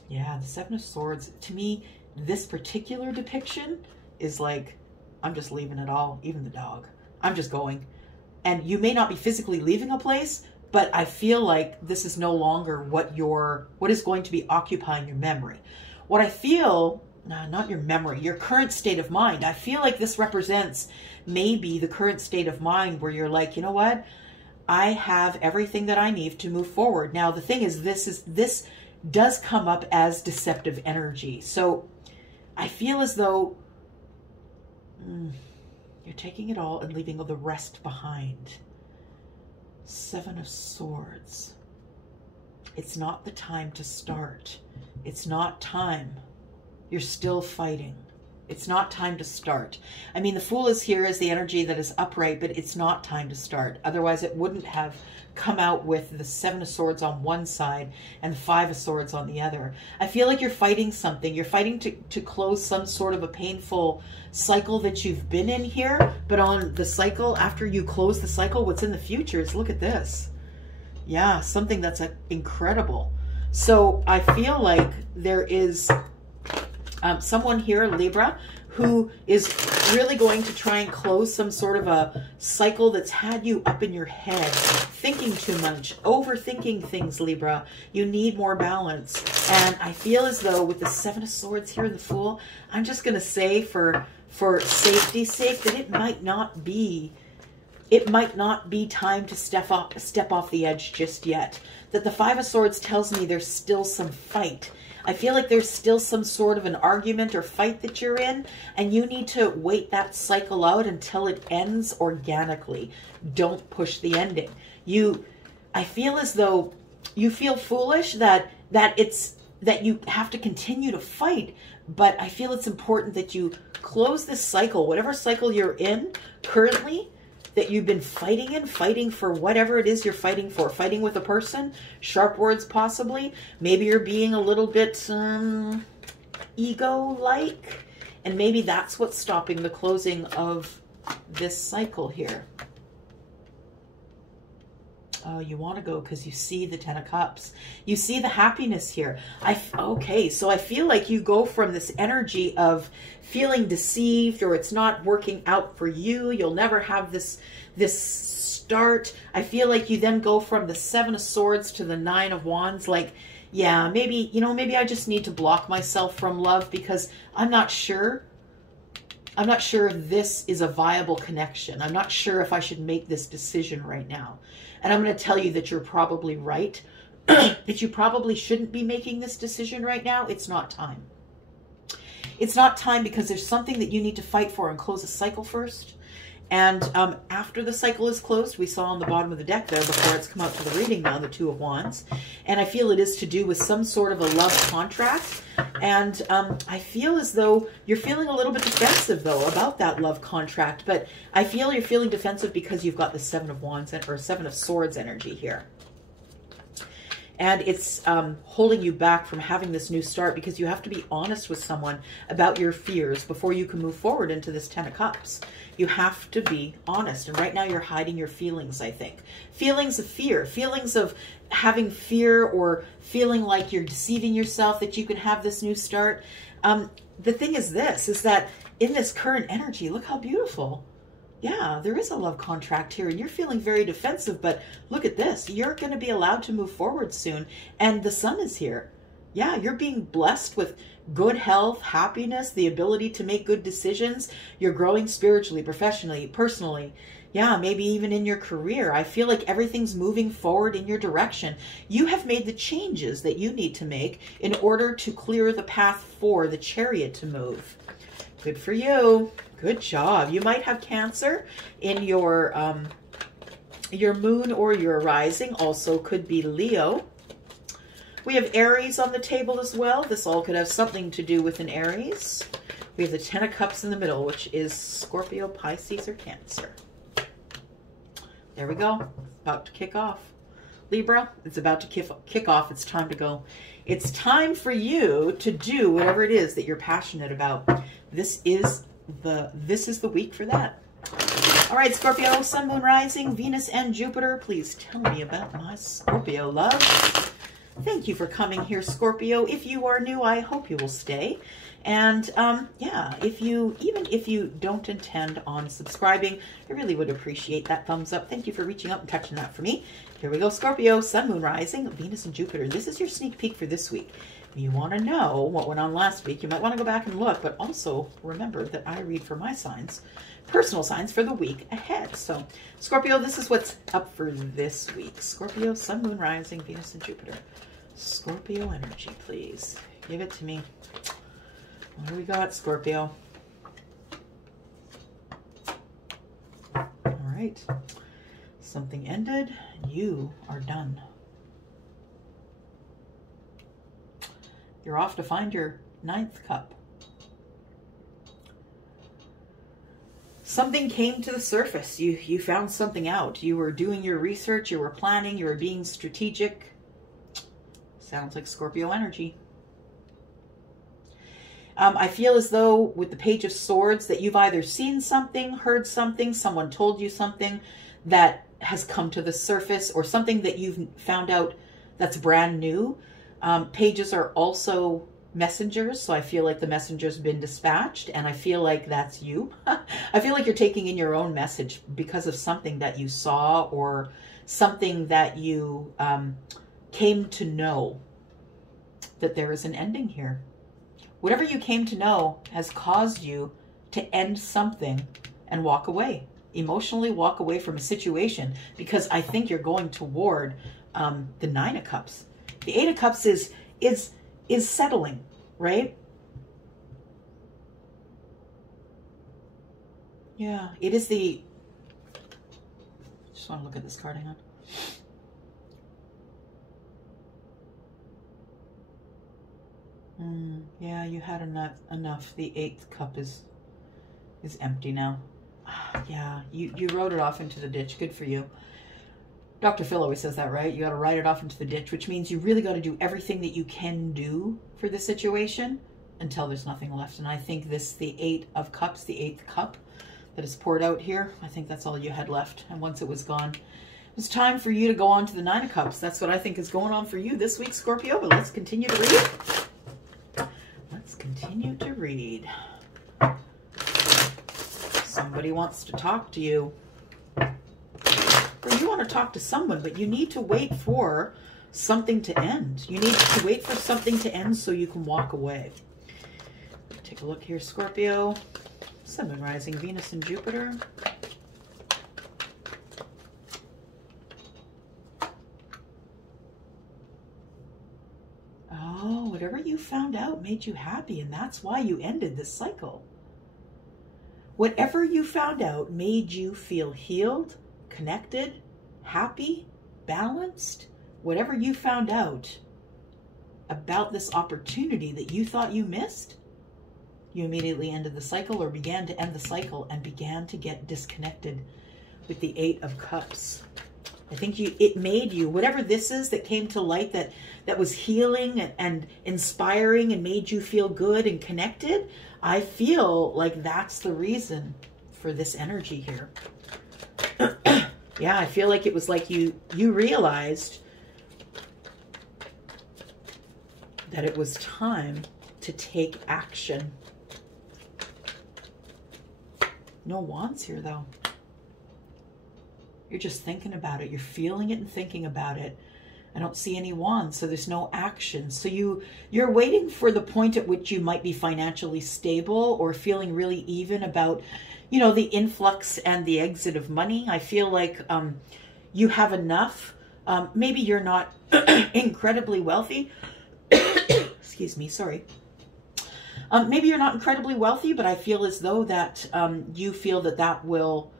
yeah, the Seven of Swords, to me, this particular depiction is like, I'm just leaving it all, even the dog. I'm just going. And you may not be physically leaving a place, but I feel like this is no longer what is going to be occupying your memory. What I feel, not your memory, your current state of mind. I feel like this represents maybe the current state of mind where you're like, you know what? I have everything that I need to move forward. Now, the thing is, this does come up as deceptive energy. So I feel as though you're taking it all and leaving all the rest behind. Seven of Swords. It's not the time to start. It's not time. You're still fighting. It's not time to start. I mean, the Fool is here as the energy that is upright, but it's not time to start. Otherwise, it wouldn't have come out with the Seven of Swords on one side and the Five of Swords on the other. I feel like you're fighting something. You're fighting to close some sort of a painful cycle that you've been in here. But on the cycle, after you close the cycle, what's in the future is, look at this. Yeah, something that's incredible. So I feel like there is someone here, Libra, who is really going to try and close some sort of a cycle that's had you up in your head, thinking too much, overthinking things, Libra. You need more balance. And I feel as though with the Seven of Swords here and the Fool, I'm just going to say for safety's sake that it might not be time to step off the edge just yet. That the Five of Swords tells me there's still some fight. I feel like there's still some sort of an argument or fight that you're in, and you need to wait that cycle out until it ends organically. Don't push the ending. I feel as though you feel foolish that you have to continue to fight, but I feel it's important that you close this cycle, whatever cycle you're in currently, that you've been fighting for whatever it is you're fighting for. Fighting with a person, sharp words possibly. Maybe you're being a little bit ego-like, and maybe that's what's stopping the closing of this cycle here. Oh, you want to go because you see the Ten of Cups. You see the happiness here. Okay, so I feel like you go from this energy of feeling deceived, or it's not working out for you. You'll never have this start. I feel like you then go from the Seven of Swords to the Nine of Wands. Like, yeah, maybe I just need to block myself from love because I'm not sure. I'm not sure if this is a viable connection. I'm not sure if I should make this decision right now. And I'm going to tell you that you're probably right, that you probably shouldn't be making this decision right now. It's not time. It's not time because there's something that you need to fight for and close a cycle first. And after the cycle is closed, we saw on the bottom of the deck there before it's come out to the reading now, the Two of Wands. And I feel it is to do with some sort of a love contract. And I feel as though you're feeling a little bit defensive, though, about that love contract. But I feel you're feeling defensive because you've got the Seven of Wands or Seven of Swords energy here. And it's holding you back from having this new start because you have to be honest with someone about your fears before you can move forward into this Ten of Cups. You have to be honest. And right now you're hiding your feelings, I think. Feelings of fear, feelings of having fear or feeling like you're deceiving yourself that you can have this new start. The thing is this, is that in this current energy, look how beautiful. Yeah, there is a love contract here and you're feeling very defensive, but look at this. You're going to be allowed to move forward soon. And the Sun is here. Yeah, you're being blessed with good health, happiness, the ability to make good decisions. You're growing spiritually, professionally, personally. Yeah, maybe even in your career. I feel like everything's moving forward in your direction. You have made the changes that you need to make in order to clear the path for the Chariot to move. Good for you. Good job. You might have Cancer in your moon or your rising. Also could be Leo. We have Aries on the table as well. This all could have something to do with an Aries. We have the Ten of Cups in the middle, which is Scorpio, Pisces, or Cancer. There we go. About to kick off. Libra, it's about to kick off. It's time to go. It's time for you to do whatever it is that you're passionate about. This is the week for that. All right, Scorpio, Sun, Moon, Rising, Venus, and Jupiter. Please tell me about my Scorpio love. Thank you for coming here, Scorpio. If you are new, I hope you will stay. And yeah, even if you don't intend on subscribing, I really would appreciate that thumbs up. Thank you for reaching out and touching that for me. Here we go, Scorpio, Sun, Moon, Rising, Venus, and Jupiter. This is your sneak peek for this week. If you want to know what went on last week, you might want to go back and look, but also remember that I read for my signs, personal signs for the week ahead. So, Scorpio, this is what's up for this week. Scorpio, Sun, Moon, Rising, Venus, and Jupiter. Scorpio energy, please. Give it to me. What do we got, Scorpio? All right. Something ended. You are done. You're off to find your 9th cup. Something came to the surface. You found something out. You were doing your research. You were planning. You were being strategic. Sounds like Scorpio energy. I feel as though with the Page of Swords that you've either seen something, heard something, someone told you something that has come to the surface, or something that you've found out that's brand new. Pages are also messengers, so I feel like the messenger's been dispatched, and I feel like that's you. I feel like you're taking in your own message because of something that you saw or something that you came to know, that there is an ending here. Whatever you came to know has caused you to end something and walk away, emotionally walk away from a situation, because I think you're going toward the 9 of Cups. The 8 of Cups is settling, right? Yeah, it is the... Just want to look at this card, hang on. Yeah, you had enough. The 8th cup is empty now. Yeah, you wrote it off into the ditch. Good for you. Dr. Phil always says that, right? You got to write it off into the ditch, which means you really got to do everything that you can do for the situation until there's nothing left. And I think the 8 of Cups, the 8th cup that is poured out here, I think that's all you had left. And once it was gone, it was time for you to go on to the 9 of Cups. That's what I think is going on for you this week, Scorpio. But let's continue to read. Let's continue to read. Somebody wants to talk to you. Or you want to talk to someone, but you need to wait for something to end. You need to wait for something to end so you can walk away. Take a look here, Scorpio. Sun, Moon, Rising, Venus, and Jupiter. Oh, whatever you found out made you happy, and that's why you ended this cycle. Whatever you found out made you feel healed, connected, happy, balanced. Whatever you found out about this opportunity that you thought you missed, you immediately ended the cycle, or began to end the cycle and began to get disconnected with the 8 of Cups. I think it made you, whatever this is that came to light, that was healing and inspiring and made you feel good and connected. I feel like that's the reason for this energy here. Yeah, I feel like it was like you realized that it was time to take action. No wands here, though. You're just thinking about it. You're feeling it and thinking about it. I don't see any wands, so there's no action. So you're waiting for the point at which you might be financially stable or feeling really even about, you know, the influx and the exit of money. I feel like you have enough. Maybe you're not incredibly wealthy. Excuse me, sorry. Maybe you're not incredibly wealthy, but I feel as though that you feel that will...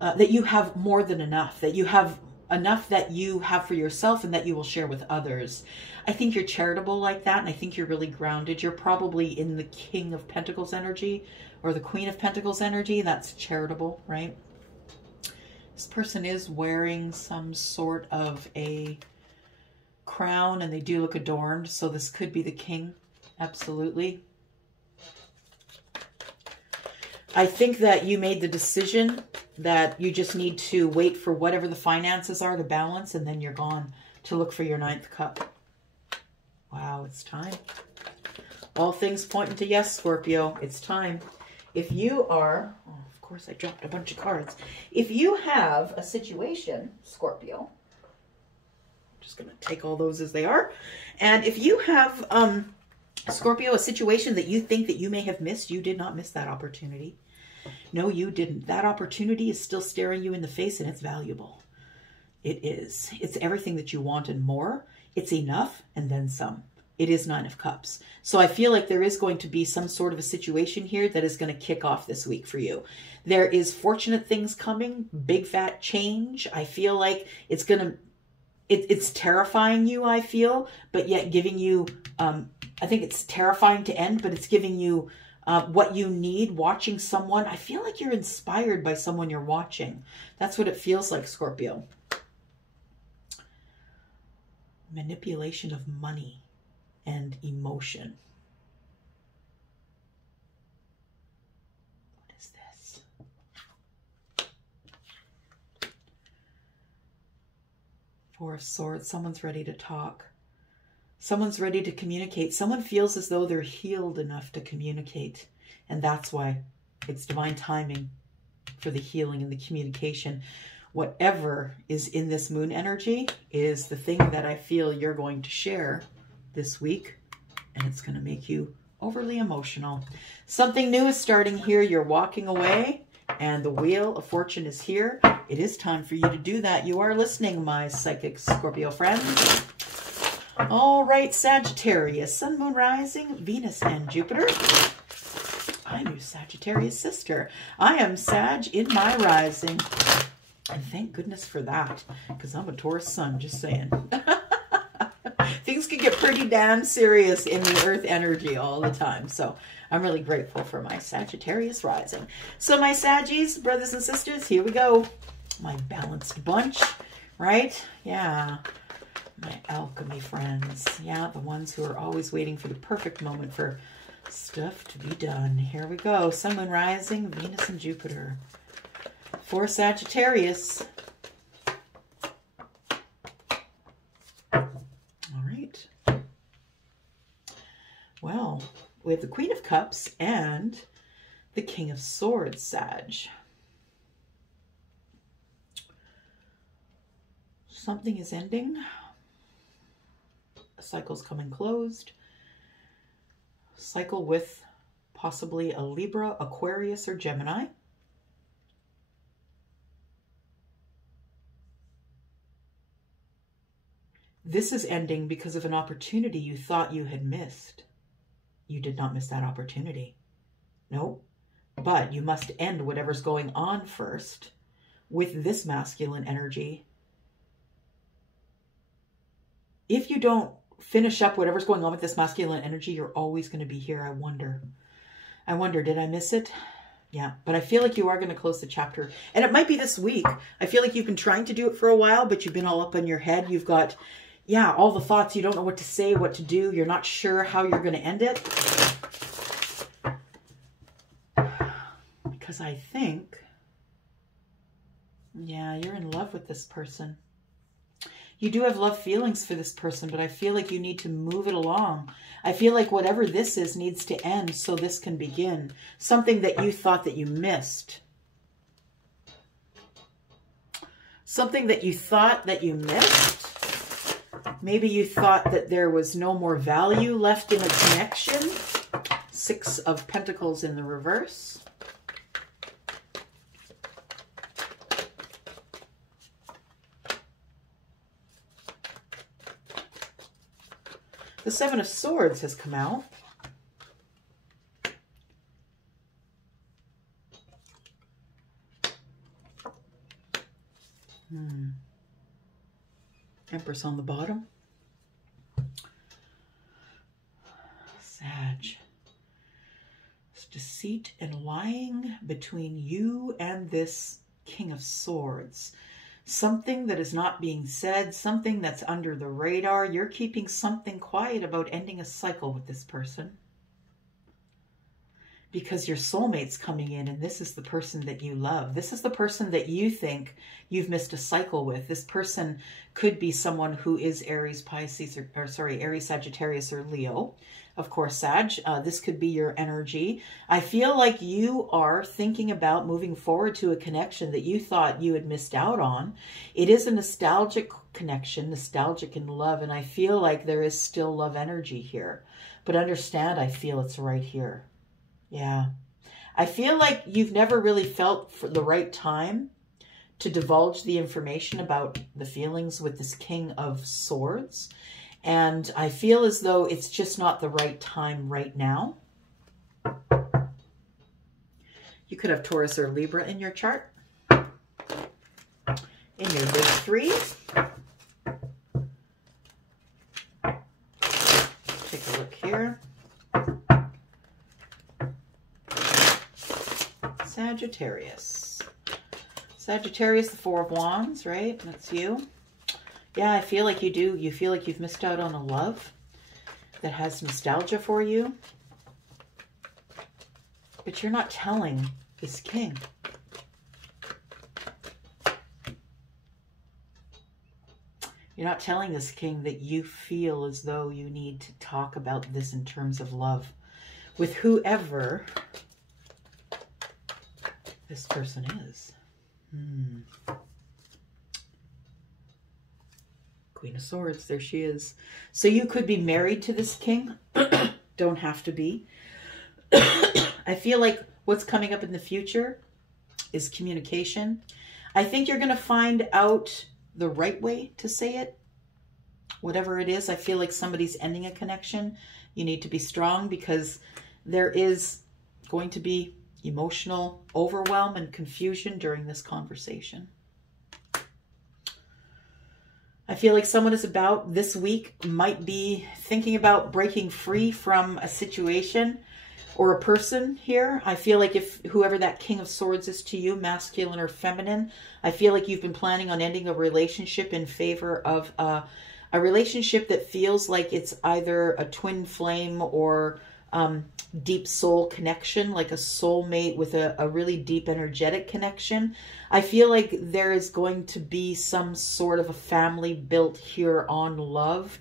that you have more than enough, that you have enough that you have for yourself and that you will share with others. I think you're charitable like that, and I think you're really grounded. You're probably in the King of Pentacles energy or the Queen of Pentacles energy. That's charitable, right? This person is wearing some sort of a crown, and they do look adorned, so this could be the king, absolutely. I think that you made the decision that you just need to wait for whatever the finances are to balance, and then you're gone to look for your 9th cup. Wow, it's time. All things pointing to yes, Scorpio. It's time. If you are, oh, of course I dropped a bunch of cards. If you have a situation, Scorpio, I'm just going to take all those as they are. And if you have, Scorpio, a situation that you think that you may have missed, you did not miss that opportunity. No, you didn't. That opportunity is still staring you in the face, and it's valuable. It is. It's everything that you want and more. It's enough and then some. It is 9 of Cups. So I feel like there is going to be some sort of a situation here that is going to kick off this week for you. There is fortunate things coming, big fat change. I feel like it's going to, it's terrifying you, I feel, but yet giving you, I think it's terrifying to end, but it's giving you what you need. Watching someone, I feel like you're inspired by someone you're watching. That's what it feels like, Scorpio. Manipulation of money and emotion. What is this? Four of Swords. Someone's ready to talk. Someone's ready to communicate. Someone feels as though they're healed enough to communicate. And that's why it's divine timing for the healing and the communication. Whatever is in this moon energy is the thing that I feel you're going to share this week. And it's going to make you overly emotional. Something new is starting here. You're walking away and the Wheel of Fortune is here. It is time for you to do that. You are listening, my psychic Scorpio friends. All right, Sagittarius, Sun, Moon, Rising, Venus, and Jupiter. I'm your Sagittarius sister. I am Sag in my rising. And thank goodness for that, because I'm a Taurus Sun, just saying. Things can get pretty damn serious in the Earth energy all the time. So I'm really grateful for my Sagittarius rising. So my Saggies, brothers and sisters, here we go. My balanced bunch, right? Yeah. My alchemy friends. Yeah, the ones who are always waiting for the perfect moment for stuff to be done. Here we go. Sun, Moon, Rising, Venus, and Jupiter. For Sagittarius. All right. Well, we have the Queen of Cups and the King of Swords, Sag. Something is ending. A cycle's coming closed. Cycle with possibly a Libra, Aquarius, or Gemini. This is ending because of an opportunity you thought you had missed. You did not miss that opportunity. No, but you must end whatever's going on first with this masculine energy. If you don't finish up whatever's going on with this masculine energy, you're always going to be here. I wonder, did I miss it? Yeah, but I feel like you are going to close the chapter. And it might be this week. I feel like you've been trying to do it for a while, but you've been all up in your head. You've got, yeah, all the thoughts. You don't know what to say, what to do. You're not sure how you're going to end it. Because I think, yeah, you're in love with this person. You do have love feelings for this person, but I feel like you need to move it along. I feel like whatever this is needs to end so this can begin. Something that you thought that you missed. Something that you thought that you missed. Maybe you thought that there was no more value left in a connection. 6 of Pentacles in the reverse. The 7 of Swords has come out. Empress on the bottom. Sag. It's deceit and lying between you and this King of Swords. Something that is not being said, something that's under the radar. You're keeping something quiet about ending a cycle with this person. because your soulmate's coming in, and this is the person that you love. This is the person that you think you've missed a cycle with. This person could be someone who is Aries, Pisces, or sorry, Aries, Sagittarius, or Leo. Of course, Sag. This could be your energy. I feel like you are thinking about moving forward to a connection that you thought you had missed out on. It is a nostalgic connection, nostalgic in love, and I feel like there is still love energy here. But understand, I feel it's right here. Yeah. I feel like you've never really felt for the right time to divulge the information about the feelings with this King of Swords. And I feel as though it's just not the right time right now. You could have Taurus or Libra in your chart. In your big three. Take a look here. Sagittarius. Sagittarius, the Four of Wands, right? That's you. Yeah, I feel like you do. You feel like you've missed out on a love that has nostalgia for you. But you're not telling this king. You're not telling this king that you feel as though you need to talk about this in terms of love with whoever this person is. Queen of Swords, there she is. So you could be married to this king. Don't have to be. I feel like what's coming up in the future is communication. I think you're going to find out the right way to say it. Whatever it is, I feel like somebody's ending a connection. You need to be strong because there is going to be emotional overwhelm and confusion during this conversation. I feel like someone is about this week might be thinking about breaking free from a situation or a person here. I feel like if whoever that King of Swords is to you, masculine or feminine, I feel like you've been planning on ending a relationship in favor of a relationship that feels like it's either a twin flame or deep soul connection, like a soulmate with a really deep energetic connection. I feel like there is going to be some sort of a family built here on love.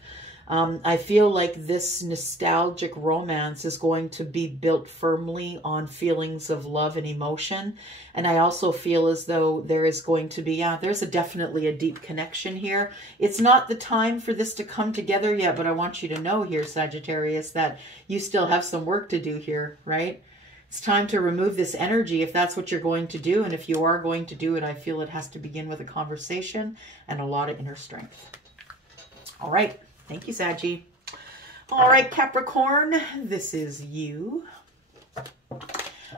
I feel like this nostalgic romance is going to be built firmly on feelings of love and emotion. And I also feel as though there is going to be, there's definitely a deep connection here. It's not the time for this to come together yet, but I want you to know here, Sagittarius, that you still have some work to do here, right? It's time to remove this energy if that's what you're going to do. And if you are going to do it, I feel it has to begin with a conversation and a lot of inner strength. All right. Thank you, Saggy. All right, Capricorn, this is you.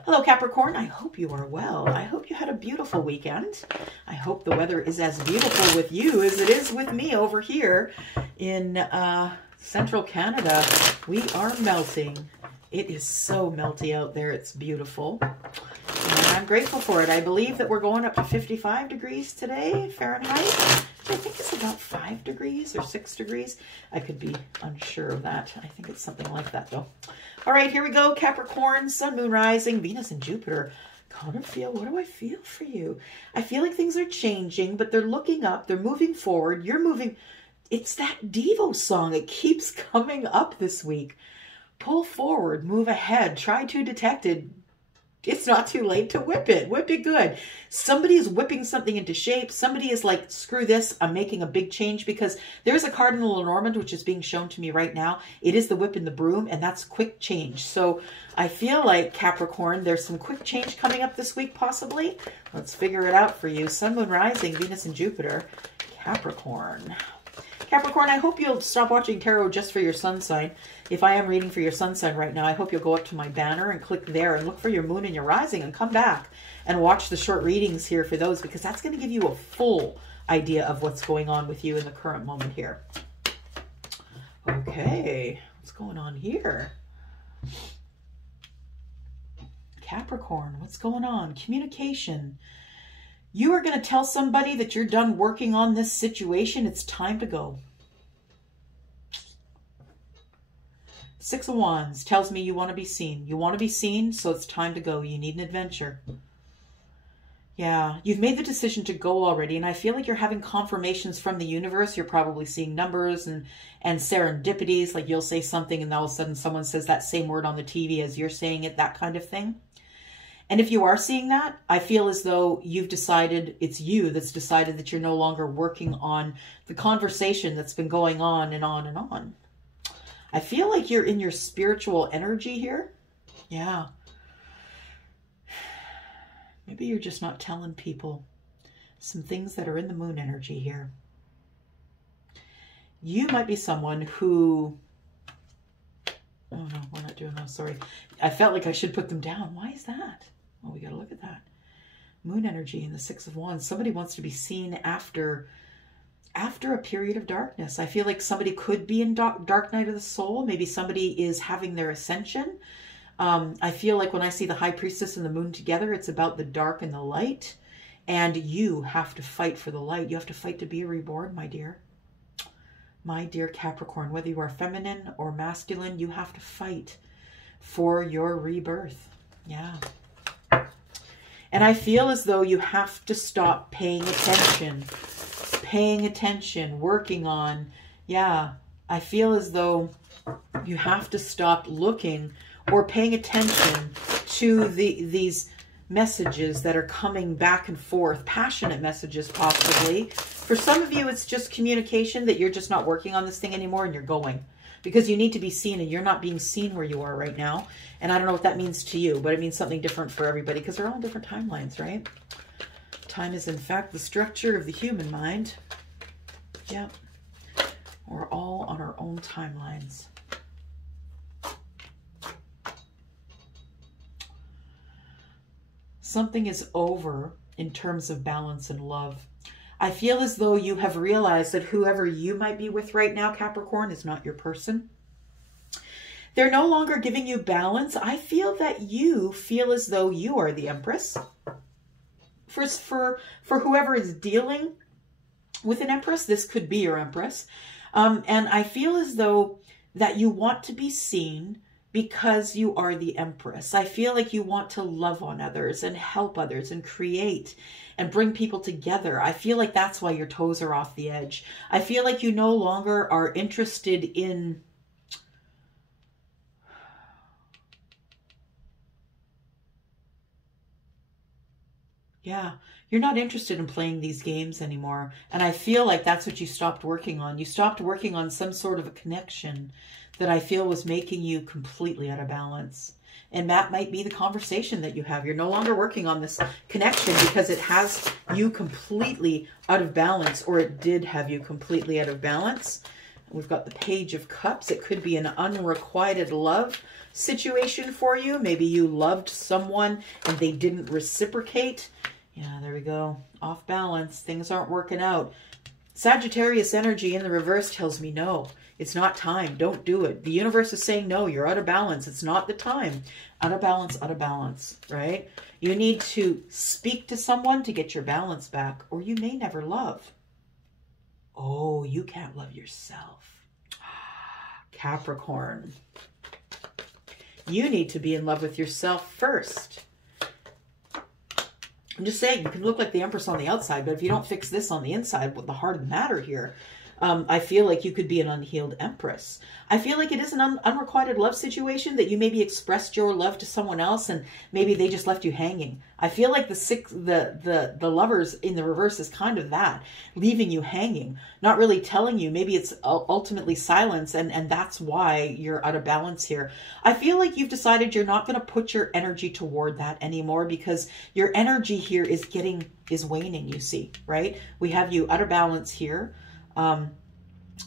Hello, Capricorn. I hope you are well. I hope you had a beautiful weekend. I hope the weather is as beautiful with you as it is with me over here in central Canada. We are melting. It is so melty out there. It's beautiful. And I'm grateful for it. I believe that we're going up to 55 degrees today, Fahrenheit. I think it's about 5 degrees or 6 degrees. I could be unsure of that. I think it's something like that, though. All right, here we go. Capricorn, Sun, Moon, Rising, Venus, and Jupiter. How do I feel? What do I feel for you? I feel like things are changing, but they're looking up. They're moving forward. You're moving. It's that Devo song. It keeps coming up this week. Pull forward. Move ahead. Try to detect it. It's not too late to whip it. Whip it good. Somebody is whipping something into shape. Somebody is like, screw this. I'm making a big change, because there's a cardinal Lenormand, which is being shown to me right now. It is the whip and the broom, and that's quick change. So I feel like, Capricorn, there's some quick change coming up this week, possibly. Let's figure it out for you. Sun, Moon, Rising, Venus, and Jupiter. Capricorn. Capricorn, I hope you'll stop watching tarot just for your sun sign. If I am reading for your sun sign right now, I hope you'll go up to my banner and click there and look for your moon and your rising and come back and watch the short readings here for those, because that's going to give you a full idea of what's going on with you in the current moment here. Okay, what's going on here? Capricorn, what's going on? Communication. You are going to tell somebody that you're done working on this situation. It's time to go. Six of Wands tells me you want to be seen. You want to be seen, so it's time to go. You need an adventure. Yeah, you've made the decision to go already, and I feel like you're having confirmations from the universe. You're probably seeing numbers and serendipities, like you'll say something and all of a sudden someone says that same word on the TV as you're saying it, that kind of thing. And if you are seeing that, I feel as though you've decided, it's you that's decided that you're no longer working on the conversation that's been going on and on and on. I feel like you're in your spiritual energy here. Yeah. Maybe you're just not telling people some things that are in the moon energy here. You might be someone who... Oh no, we're not doing those, sorry. I felt like I should put them down. Why is that? Oh, we got to look at that. Moon energy and the Six of Wands. Somebody wants to be seen after a period of darkness. I feel like somebody could be in dark night of the soul. Maybe somebody is having their ascension. I feel like when I see the High Priestess and the moon together, it's about the dark and the light. And you have to fight for the light. You have to fight to be reborn, my dear. My dear Capricorn, whether you are feminine or masculine, you have to fight for your rebirth. Yeah. And I feel as though you have to stop paying attention, working on. Yeah. I feel as though you have to stop looking or paying attention to these messages that are coming back and forth, passionate messages possibly. For some of you, it's just communication that you're just not working on this thing anymore and you're going. Because you need to be seen and you're not being seen where you are right now. And I don't know what that means to you, but it means something different for everybody because they're all different timelines, right? Time is in fact the structure of the human mind. Yep. We're all on our own timelines. Something is over in terms of balance and love. I feel as though you have realized that whoever you might be with right now, Capricorn, is not your person. They're no longer giving you balance. I feel that you feel as though you are the Empress. For whoever is dealing with an Empress, this could be your Empress. And I feel as though that you want to be seen because you are the Empress. I feel like you want to love on others and help others and create and bring people together. I feel like that's why your toes are off the edge. I feel like you no longer are interested in... Yeah, you're not interested in playing these games anymore. And I feel like that's what you stopped working on. You stopped working on some sort of a connection that I feel was making you completely out of balance. And that might be the conversation that you have. You're no longer working on this connection because it has you completely out of balance, or it did have you completely out of balance. We've got the Page of Cups. It could be an unrequited love situation for you. Maybe you loved someone and they didn't reciprocate. Yeah, there we go. Off balance. Things aren't working out. Sagittarius energy in the reverse tells me no. It's not time. Don't do it. The universe is saying, no, you're out of balance. It's not the time. Out of balance, right? You need to speak to someone to get your balance back, or you may never love. Oh, you can't love yourself. Capricorn. You need to be in love with yourself first. I'm just saying, you can look like the Empress on the outside, but if you don't fix this on the inside, with the heart of the matter here, I feel like you could be an unhealed Empress. I feel like it is an unrequited love situation that you maybe expressed your love to someone else and maybe they just left you hanging. I feel like the lovers in the reverse is kind of that, leaving you hanging, not really telling you. Maybe it's ultimately silence, and that's why you're out of balance here. I feel like you've decided you're not going to put your energy toward that anymore because your energy here is waning, you see, right? We have you out of balance here.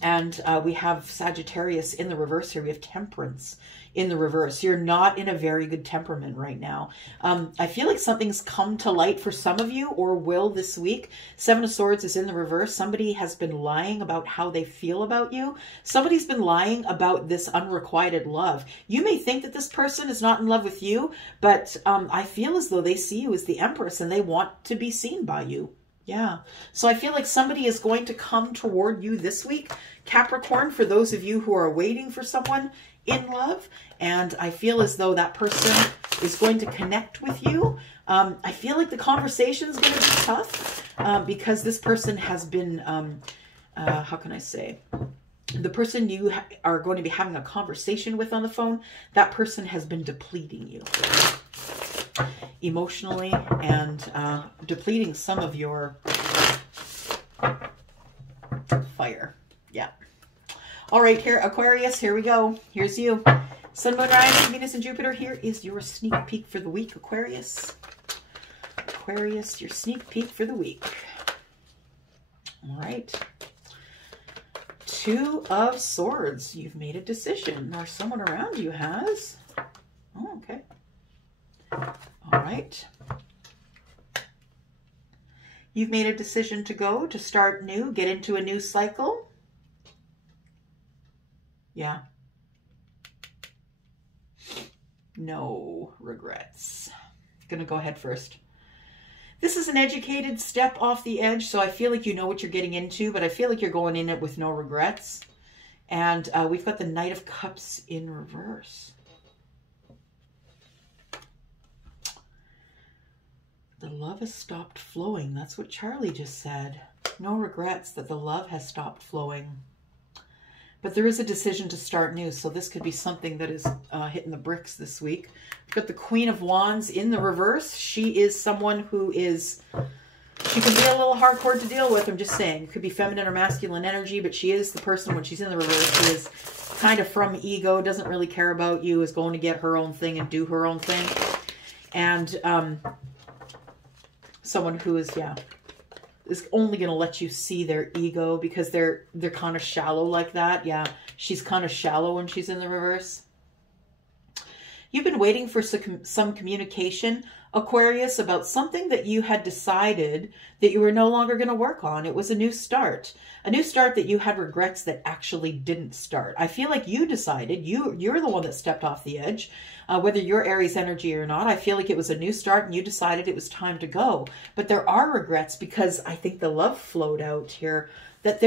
And we have Sagittarius in the reverse here. We have Temperance in the reverse. You're not in a very good temperament right now. I feel like something's come to light for some of you, or will this week. Seven of Swords is in the reverse. Somebody has been lying about how they feel about you. Somebody's been lying about this unrequited love. You may think that this person is not in love with you, but I feel as though they see you as the Empress and they want to be seen by you. Yeah. So I feel like somebody is going to come toward you this week, Capricorn. For those of you who are waiting for someone, in love, and I feel as though that person is going to connect with you. I feel like the conversation is going to be tough because this person has been, how can I say, the person you are going to be having a conversation with on the phone, that person has been depleting you emotionally and depleting some of your fire. Yeah. All right, here, Aquarius, here we go. Here's you. Sun, Moon, Rising, Venus, and Jupiter. Here is your sneak peek for the week, Aquarius. Aquarius, your sneak peek for the week. All right. Two of Swords. You've made a decision, or someone around you has. Oh, okay. All right. You've made a decision to go, to start new, get into a new cycle. Yeah. No regrets. Gonna go ahead first. This is an educated step off the edge, so I feel like you know what you're getting into, but I feel like you're going in it with no regrets. And we've got the Knight of Cups in reverse. The love has stopped flowing. That's what Charlie just said. No regrets that the love has stopped flowing. But there is a decision to start new, so this could be something that is hitting the bricks this week. We've got the Queen of Wands in the reverse. She is someone who is, she can be a little hardcore to deal with, I'm just saying. It could be feminine or masculine energy, but she is the person when she's in the reverse who is kind of from ego, doesn't really care about you, is going to get her own thing and do her own thing. And someone who is, yeah, is only going to let you see their ego because they're kind of shallow like that. Yeah, she's kind of shallow when she's in the reverse. You've been waiting for some communication, Aquarius, about something that you had decided that you were no longer going to work on. It was a new start that you had regrets that actually didn't start. I feel like you decided, you're the one that stepped off the edge, whether you're Aries energy or not. I feel like it was a new start and you decided it was time to go. But there are regrets because I think the love flowed out here, that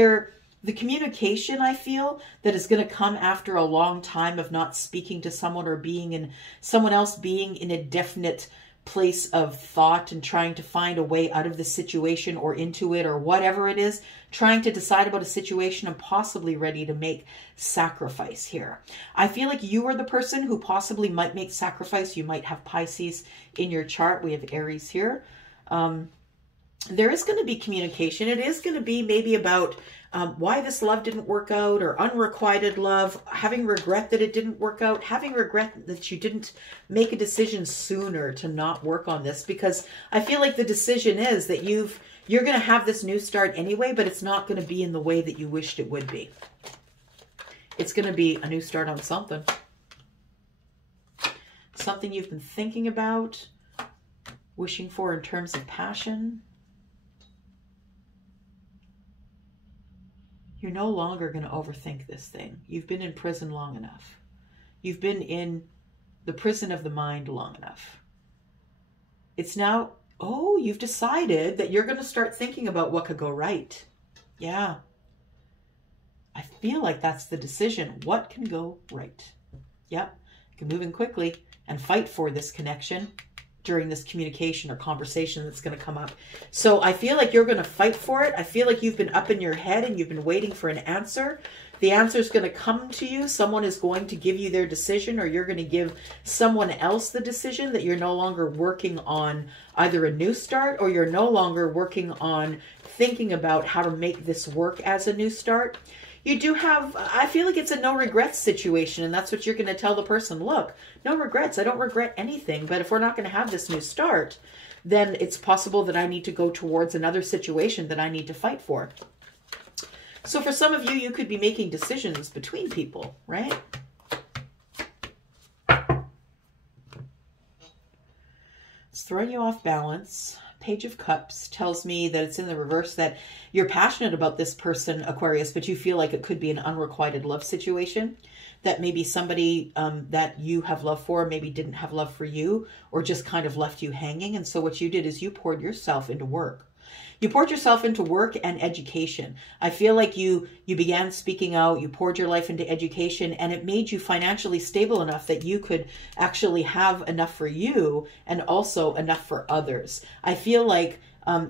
the communication, I feel, that is going to come after a long time of not speaking to someone or being in someone else, being in a definite place of thought and trying to find a way out of the situation or into it or whatever it is, trying to decide about a situation and possibly ready to make sacrifice here. I feel like you are the person who possibly might make sacrifice. You might have Pisces in your chart. We have Aries here. There is going to be communication. It is going to be maybe about why this love didn't work out, or unrequited love, having regret that it didn't work out, having regret that you didn't make a decision sooner to not work on this, because I feel like the decision is that you're going to have this new start anyway, but it's not going to be in the way that you wished it would be. It's going to be a new start on something. Something you've been thinking about, wishing for in terms of passion. You're no longer going to overthink this thing. You've been in prison long enough. You've been in the prison of the mind long enough. It's now, oh, you've decided that you're going to start thinking about what could go right. Yeah. I feel like that's the decision. What can go right? Yep. You can move in quickly and fight for this connection during this communication or conversation that's going to come up. So I feel like you're going to fight for it. I feel like you've been up in your head and you've been waiting for an answer. The answer is going to come to you. Someone is going to give you their decision, or you're going to give someone else the decision, that you're no longer working on either a new start, or you're no longer working on thinking about how to make this work as a new start. You do have, I feel like it's a no regrets situation, and that's what you're going to tell the person. Look, no regrets. I don't regret anything, but if we're not going to have this new start, then it's possible that I need to go towards another situation that I need to fight for. So for some of you, you could be making decisions between people, right? It's throwing you off balance. Page of Cups tells me that it's in the reverse, that you're passionate about this person, Aquarius, but you feel like it could be an unrequited love situation, that maybe somebody that you have love for maybe didn't have love for you, or just kind of left you hanging. And so what you did is you poured yourself into work. You poured yourself into work and education. I feel like you began speaking out, you poured your life into education, and it made you financially stable enough that you could actually have enough for you and also enough for others. I feel like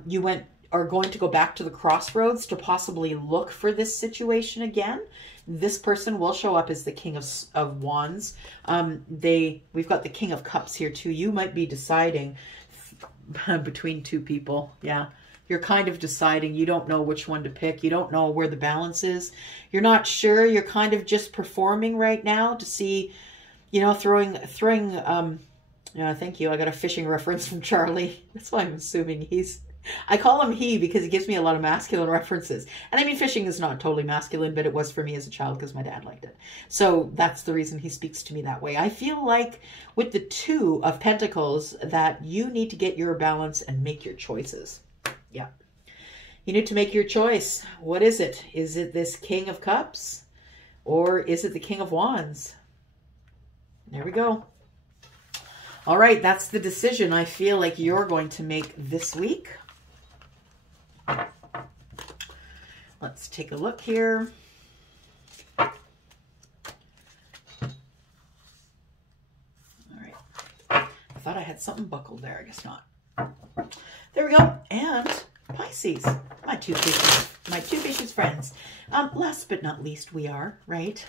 you are going to go back to the crossroads to possibly look for this situation again. This person will show up as the King of Wands. We've got the King of Cups here too. You might be deciding between two people. Yeah. You're kind of deciding. You don't know which one to pick. You don't know where the balance is. You're not sure. You're kind of just performing right now to see, you know, throwing, yeah, thank you. I got a fishing reference from Charlie. That's why I'm assuming I call him he because he gives me a lot of masculine references. And I mean, fishing is not totally masculine, but it was for me as a child because my dad liked it. So that's the reason he speaks to me that way. I feel like with the Two of Pentacles that you need to get your balance and make your choices. Yeah. You need to make your choice. What is it? Is it this King of Cups or is it the King of Wands? There we go. All right. That's the decision I feel like you're going to make this week. Let's take a look here. All right. I thought I had something buckled there. I guess not. There we go. And Pisces, my two fishes friends. Last but not least, we are, right?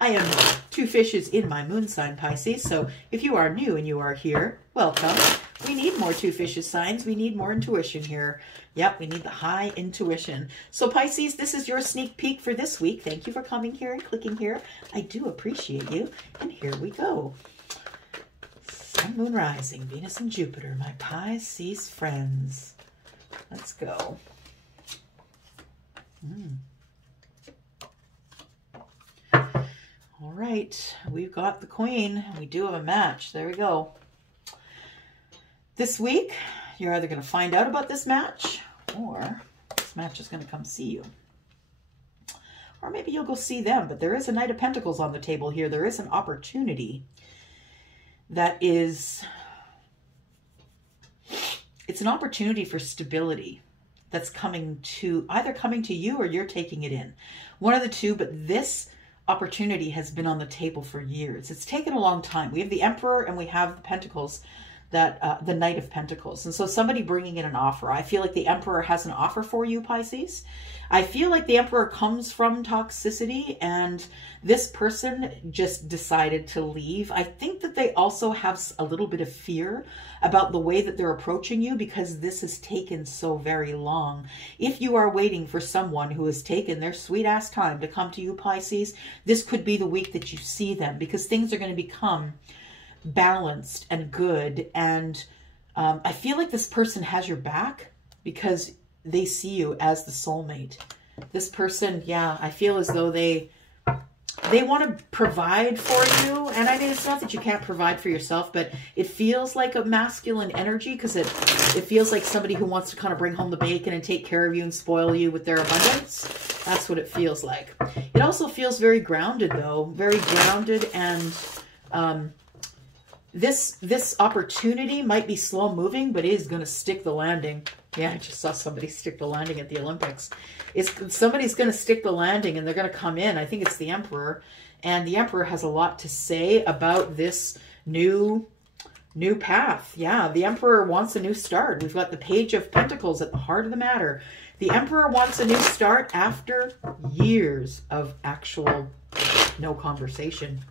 I am two fishes in my moon sign, Pisces. So if you are new and you are here, welcome. We need more two fishes signs. We need more intuition here. Yep, we need the high intuition. So Pisces, this is your sneak peek for this week. Thank you for coming here and clicking here. I do appreciate you. And here we go. Sun, Moon, Rising, Venus and Jupiter, my Pisces friends. Let's go. All right, we've got the Queen. We do have a match. There we go. This week, you're either going to find out about this match or this match is going to come see you. Or maybe you'll go see them, but there is a Knight of Pentacles on the table here. There is an opportunity that is, it's an opportunity for stability that's coming to, either coming to you or you're taking it in. One of the two, but this opportunity has been on the table for years. It's taken a long time. We have the Emperor and we have the Pentacles, that the Knight of Pentacles. And so somebody bringing in an offer. I feel like the Emperor has an offer for you, Pisces. I feel like the Emperor comes from toxicity and this person just decided to leave. I think that they also have a little bit of fear about the way that they're approaching you because this has taken so very long. If you are waiting for someone who has taken their sweet ass time to come to you, Pisces, this could be the week that you see them because things are going to become balanced and good. And I feel like this person has your back because they see you as the soulmate. This person, yeah, I feel as though they want to provide for you. And I mean, it's not that you can't provide for yourself, but it feels like a masculine energy because it feels like somebody who wants to kind of bring home the bacon and take care of you and spoil you with their abundance. That's what it feels like. It also feels very grounded though, very grounded. And this opportunity might be slow moving, but it is going to stick the landing. Yeah, I just saw somebody stick the landing at the Olympics. Somebody's going to stick the landing and they're going to come in. I think it's the Emperor. And the Emperor has a lot to say about this new path. Yeah, the Emperor wants a new start. We've got the Page of Pentacles at the heart of the matter. The Emperor wants a new start after years of actual no conversation.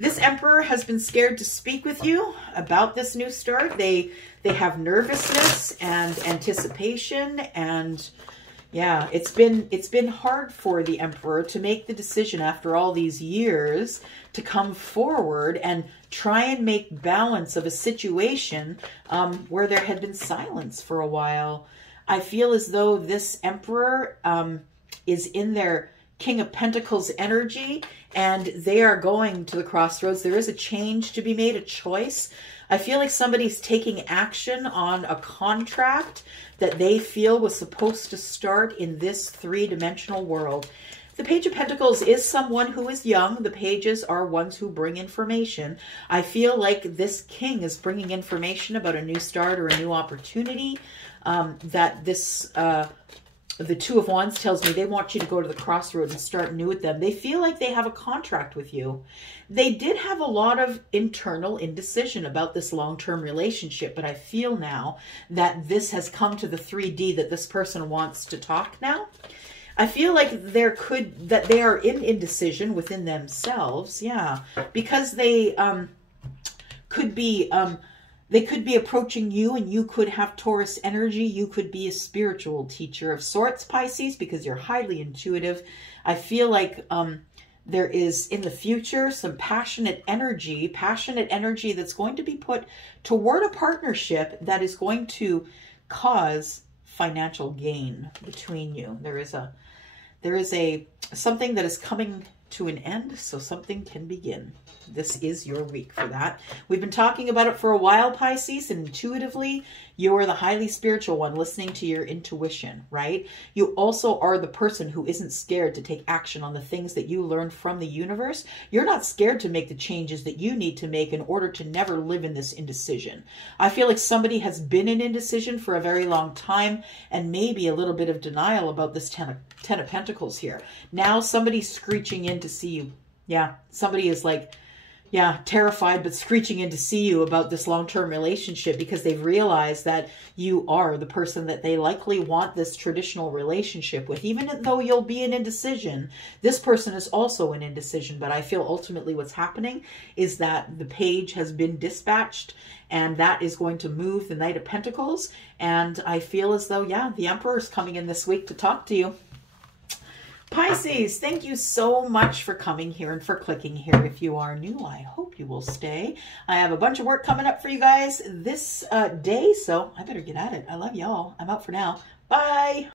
This Emperor has been scared to speak with you about this new start. They have nervousness and anticipation, and yeah, it's been hard for the Emperor to make the decision after all these years to come forward and try and make balance of a situation where there had been silence for a while. I feel as though this Emperor is in their King of Pentacles energy, and they are going to the crossroads. There is a change to be made, a choice. I feel like somebody's taking action on a contract that they feel was supposed to start in this three-dimensional world. The Page of Pentacles is someone who is young. The pages are ones who bring information. I feel like this king is bringing information about a new start or a new opportunity. that this, the Two of Wands tells me they want you to go to the crossroads and start new with them. They feel like they have a contract with you. They did have a lot of internal indecision about this long-term relationship, but I feel now that this has come to the 3D, that this person wants to talk now. I feel like that they are in indecision within themselves, yeah, because they could be approaching you, and you could have Taurus energy. You could be a spiritual teacher of sorts, Pisces, because you're highly intuitive. I feel like there is in the future some passionate energy that's going to be put toward a partnership that is going to cause financial gain between you. There is something that is coming to an end, so something can begin. This is your week for that. We've been talking about it for a while, Pisces, and intuitively, you're the highly spiritual one listening to your intuition, right? You also are the person who isn't scared to take action on the things that you learned from the universe. You're not scared to make the changes that you need to make in order to never live in this indecision. I feel like somebody has been in indecision for a very long time, and maybe a little bit of denial about this Ten of Pentacles here. Now somebody's screeching in to see you. Yeah, somebody is like, yeah, terrified, but screeching in to see you about this long-term relationship because they've realized that you are the person that they likely want this traditional relationship with. Even though you'll be in indecision, this person is also in indecision. But I feel ultimately what's happening is that the page has been dispatched, and that is going to move the Knight of Pentacles. And I feel as though, yeah, the Emperor is coming in this week to talk to you. Pisces, thank you so much for coming here and for clicking here. If you are new, I hope you will stay. I have a bunch of work coming up for you guys this day, so I better get at it. I love y'all. I'm out for now. Bye.